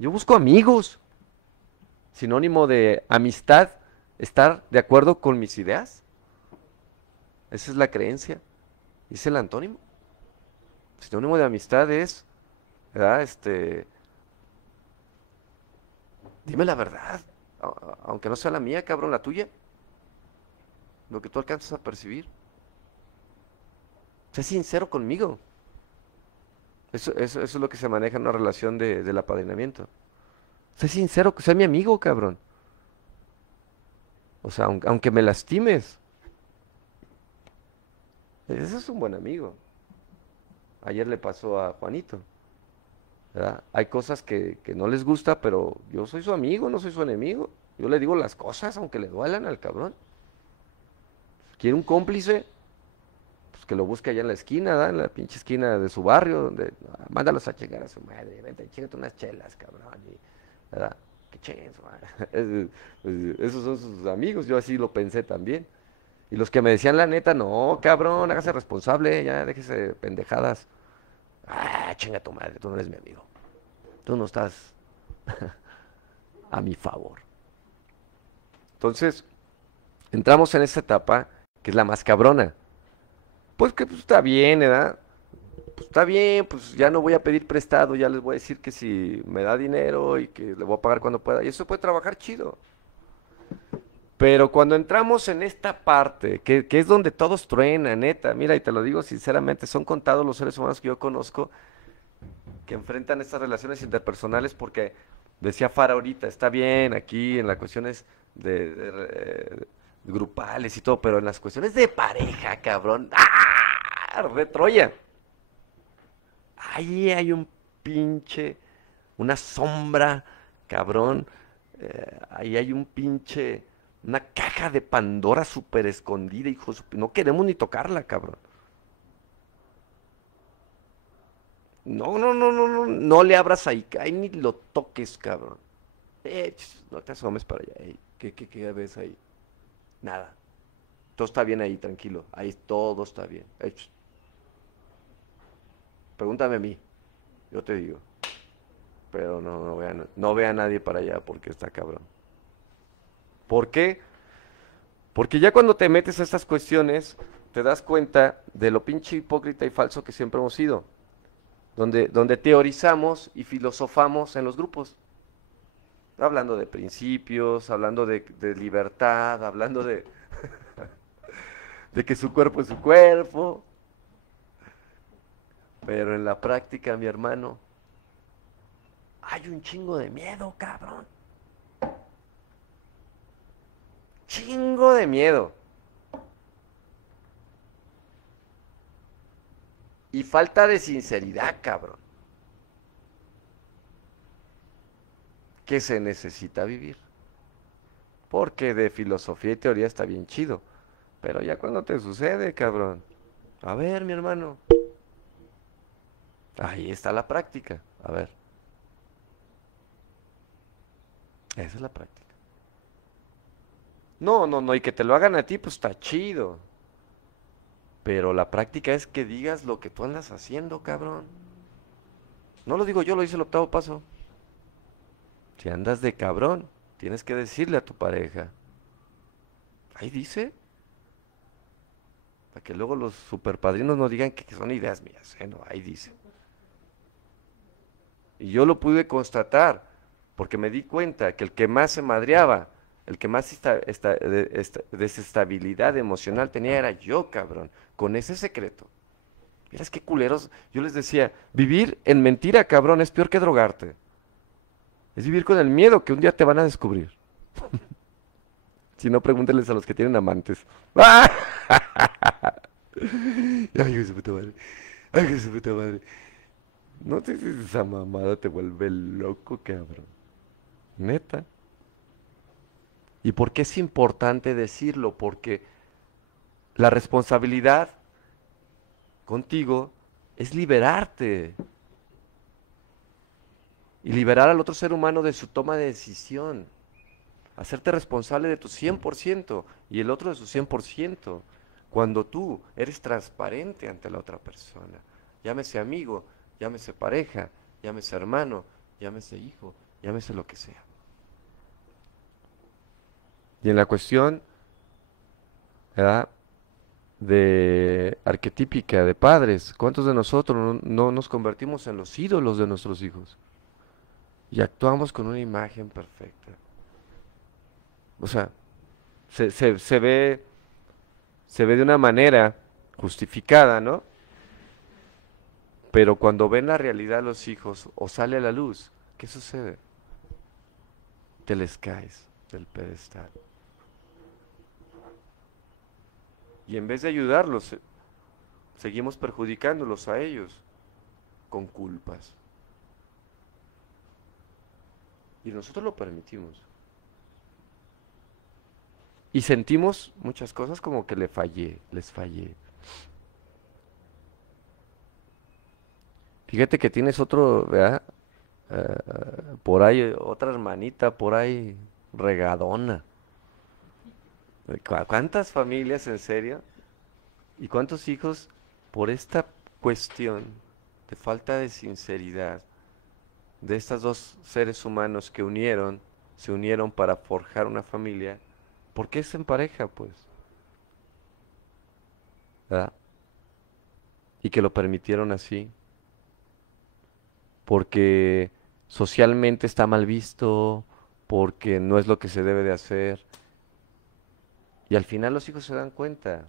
Yo busco amigos, sinónimo de amistad, estar de acuerdo con mis ideas, esa es la creencia, es el antónimo. Sinónimo de amistad es, ¿verdad? Dime la verdad, aunque no sea la mía, cabrón, la tuya, lo que tú alcanzas a percibir. Sé sincero conmigo. Eso es lo que se maneja en una relación del apadrinamiento. Sé sincero, sé mi amigo, cabrón. O sea, aunque me lastimes. Ese es un buen amigo. Ayer le pasó a Juanito, ¿verdad? Hay cosas que no les gusta, pero yo soy su amigo, no soy su enemigo. Yo le digo las cosas, aunque le duelan al cabrón. ¿Quiere un cómplice? Pues que lo busque allá en la esquina, ¿verdad? En la pinche esquina de su barrio, donde mándalos a chingar a su madre, vente, chingate unas chelas, cabrón, ¿verdad? Que chinguen su madre. Esos son sus amigos, yo así lo pensé también. Y los que me decían la neta, no, cabrón, hágase responsable, ya déjese pendejadas. Ah, chinga tu madre, tú no eres mi amigo. Tú no estás a mi favor. Entonces, entramos en esta etapa que es la más cabrona. Pues que pues, está bien, ¿verdad? Pues está bien, pues ya no voy a pedir prestado, ya les voy a decir que si me da dinero y que le voy a pagar cuando pueda. Y eso puede trabajar chido. Pero cuando entramos en esta parte, que es donde todos truenan, neta, mira, y te lo digo sinceramente, son contados los seres humanos que yo conozco que enfrentan estas relaciones interpersonales porque decía Fara ahorita, está bien aquí en las cuestiones grupales y todo, pero en las cuestiones de pareja, cabrón, ¡ah! Retroya. Ahí hay un pinche, una sombra, cabrón. Ahí hay un pinche, una caja de Pandora súper escondida, hijo. No queremos ni tocarla, cabrón. No, no, no, no, no, no le abras ahí ni lo toques, cabrón. No te asomes para allá. ¿Qué ves ahí? Nada. Todo está bien ahí, tranquilo. Ahí todo está bien. Pregúntame a mí, yo te digo. Pero no vea a nadie para allá porque está cabrón. ¿Por qué? Porque ya cuando te metes a estas cuestiones, te das cuenta de lo pinche hipócrita y falso que siempre hemos sido. Donde teorizamos y filosofamos en los grupos. Hablando de principios, hablando de libertad, hablando de que su cuerpo es su cuerpo. Pero en la práctica, mi hermano, hay un chingo de miedo, cabrón. Chingo de miedo. Y falta de sinceridad, cabrón. Que se necesita vivir. Porque de filosofía y teoría está bien chido. Pero ya cuando te sucede, cabrón. A ver, mi hermano. Ahí está la práctica. A ver. Esa es la práctica. No, no, no. Y que te lo hagan a ti, pues está chido. Pero la práctica es que digas lo que tú andas haciendo, cabrón. No lo digo yo, lo dice el octavo paso. Si andas de cabrón, tienes que decirle a tu pareja. Ahí dice. Para que luego los superpadrinos no digan que son ideas mías. No, ahí dice. Y yo lo pude constatar, porque me di cuenta que el que más se madreaba, el que más desestabilidad emocional tenía era yo, cabrón, con ese secreto. Miras qué culeros. Yo les decía, vivir en mentira, cabrón, es peor que drogarte. Es vivir con el miedo que un día te van a descubrir. Si no, pregúntenles a los que tienen amantes. ¡Ah! Ay, que su puta madre. Ay, que su puta madre. No sé si esa mamada te vuelve loco, cabrón. Neta. ¿Y por qué es importante decirlo? Porque la responsabilidad contigo es liberarte. Y liberar al otro ser humano de su toma de decisión. Hacerte responsable de tu 100% y el otro de su 100%. Cuando tú eres transparente ante la otra persona. Llámese amigo, llámese pareja, llámese hermano, llámese hijo, llámese lo que sea. Y en la cuestión, ¿verdad?, de arquetípica de padres, ¿cuántos de nosotros no nos convertimos en los ídolos de nuestros hijos? Y actuamos con una imagen perfecta. O sea, se ve de una manera justificada, ¿no? Pero cuando ven la realidad los hijos o sale a la luz, ¿qué sucede? Te les caes del pedestal. Y en vez de ayudarlos, seguimos perjudicándolos a ellos con culpas. Y nosotros lo permitimos. Y sentimos muchas cosas como que les fallé. Fíjate que tienes otro, ¿verdad? Por ahí, otra hermanita, por ahí, regadona. ¿Cuántas familias, en serio? ¿Y cuántos hijos por esta cuestión de falta de sinceridad de estos dos seres humanos que se unieron para forjar una familia? ¿Por qué es en pareja, pues? ¿Verdad? Y que lo permitieron así. Porque socialmente está mal visto, porque no es lo que se debe de hacer. Y al final los hijos se dan cuenta.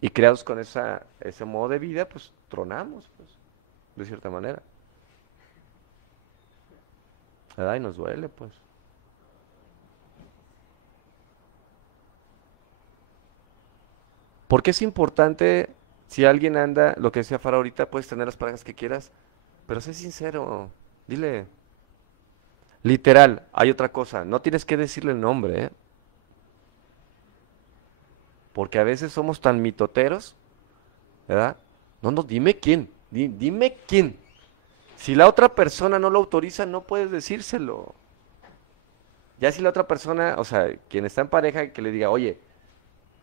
Y creados con ese modo de vida, pues tronamos, pues, de cierta manera. ¿verdad? Y nos duele, pues. ¿Por qué es importante, si alguien anda, lo que decía Fara ahorita, puedes tener las parejas que quieras, pero sé sincero, dile, literal, hay otra cosa, no tienes que decirle el nombre, ¿eh? Porque a veces somos tan mitoteros, ¿verdad? No, no, dime quién, dime quién. Si la otra persona no lo autoriza, no puedes decírselo. Ya si la otra persona, o sea, quien está en pareja, que le diga, oye,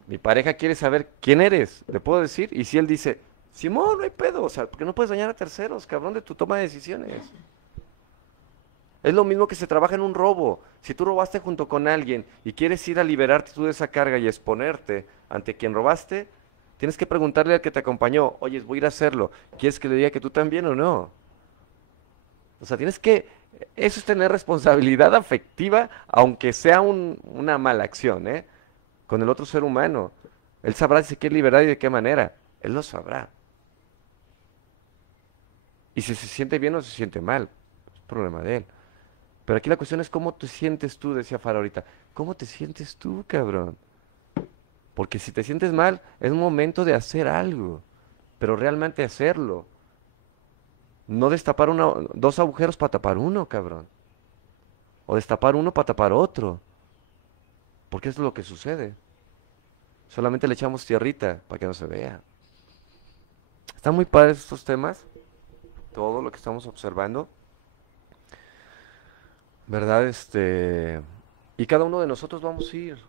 mi pareja quiere saber quién eres, ¿le puedo decir? Y si él dice, Simón, no hay pedo, o sea, porque no puedes dañar a terceros, cabrón, de tu toma de decisiones. Es lo mismo que se trabaja en un robo. Si tú robaste junto con alguien y quieres ir a liberarte tú de esa carga y exponerte ante quien robaste, tienes que preguntarle al que te acompañó, oye, voy a ir a hacerlo, ¿quieres que le diga que tú también o no? O sea, tienes que, eso es tener responsabilidad afectiva, aunque sea una mala acción, ¿eh? Con el otro ser humano. Él sabrá si se quiere liberar y de qué manera. Él lo sabrá. Y si se siente bien o se siente mal, es problema de él. Pero aquí la cuestión es cómo te sientes tú, decía Fara ahorita. ¿Cómo te sientes tú, cabrón? Porque si te sientes mal, es momento de hacer algo, pero realmente hacerlo. No destapar dos agujeros para tapar uno, cabrón. O destapar uno para tapar otro. Porque eso es lo que sucede. Solamente le echamos tierrita para que no se vea. Están muy padres estos temas, todo lo que estamos observando, ¿verdad? Y cada uno de nosotros vamos a ir,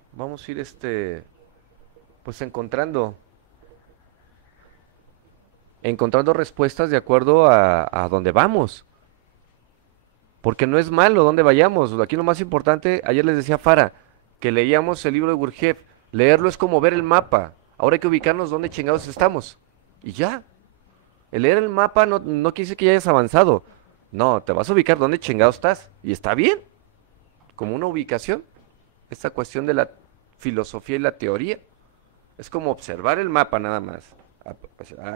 pues encontrando respuestas de acuerdo a dónde vamos. Porque no es malo donde vayamos. Aquí lo más importante, ayer les decía a Fara, que leíamos el libro de Gurdjieff. Leerlo es como ver el mapa. Ahora hay que ubicarnos dónde chingados estamos. Y ya. El leer el mapa no quiere decir que ya hayas avanzado. No, te vas a ubicar dónde chingados estás. Y está bien. Como una ubicación. Esta cuestión de la filosofía y la teoría. Es como observar el mapa nada más.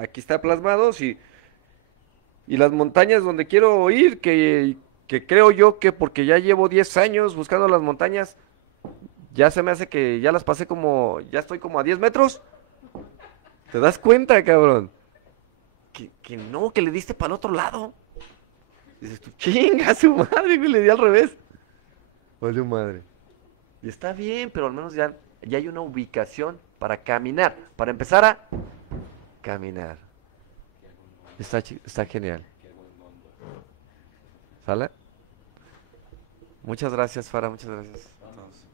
Aquí está plasmado, y las montañas donde quiero ir, que creo yo que porque ya llevo 10 años buscando las montañas, ya se me hace que ya las pasé ya estoy como a 10 metros. ¿Te das cuenta, cabrón? Que no, que le diste para el otro lado. Dices tú, chinga su madre, güey, le di al revés. Vale, madre. Y está bien, pero al menos ya hay una ubicación para caminar, para empezar a caminar. Está genial. ¿Sale? Muchas gracias, Fara, muchas gracias a todos.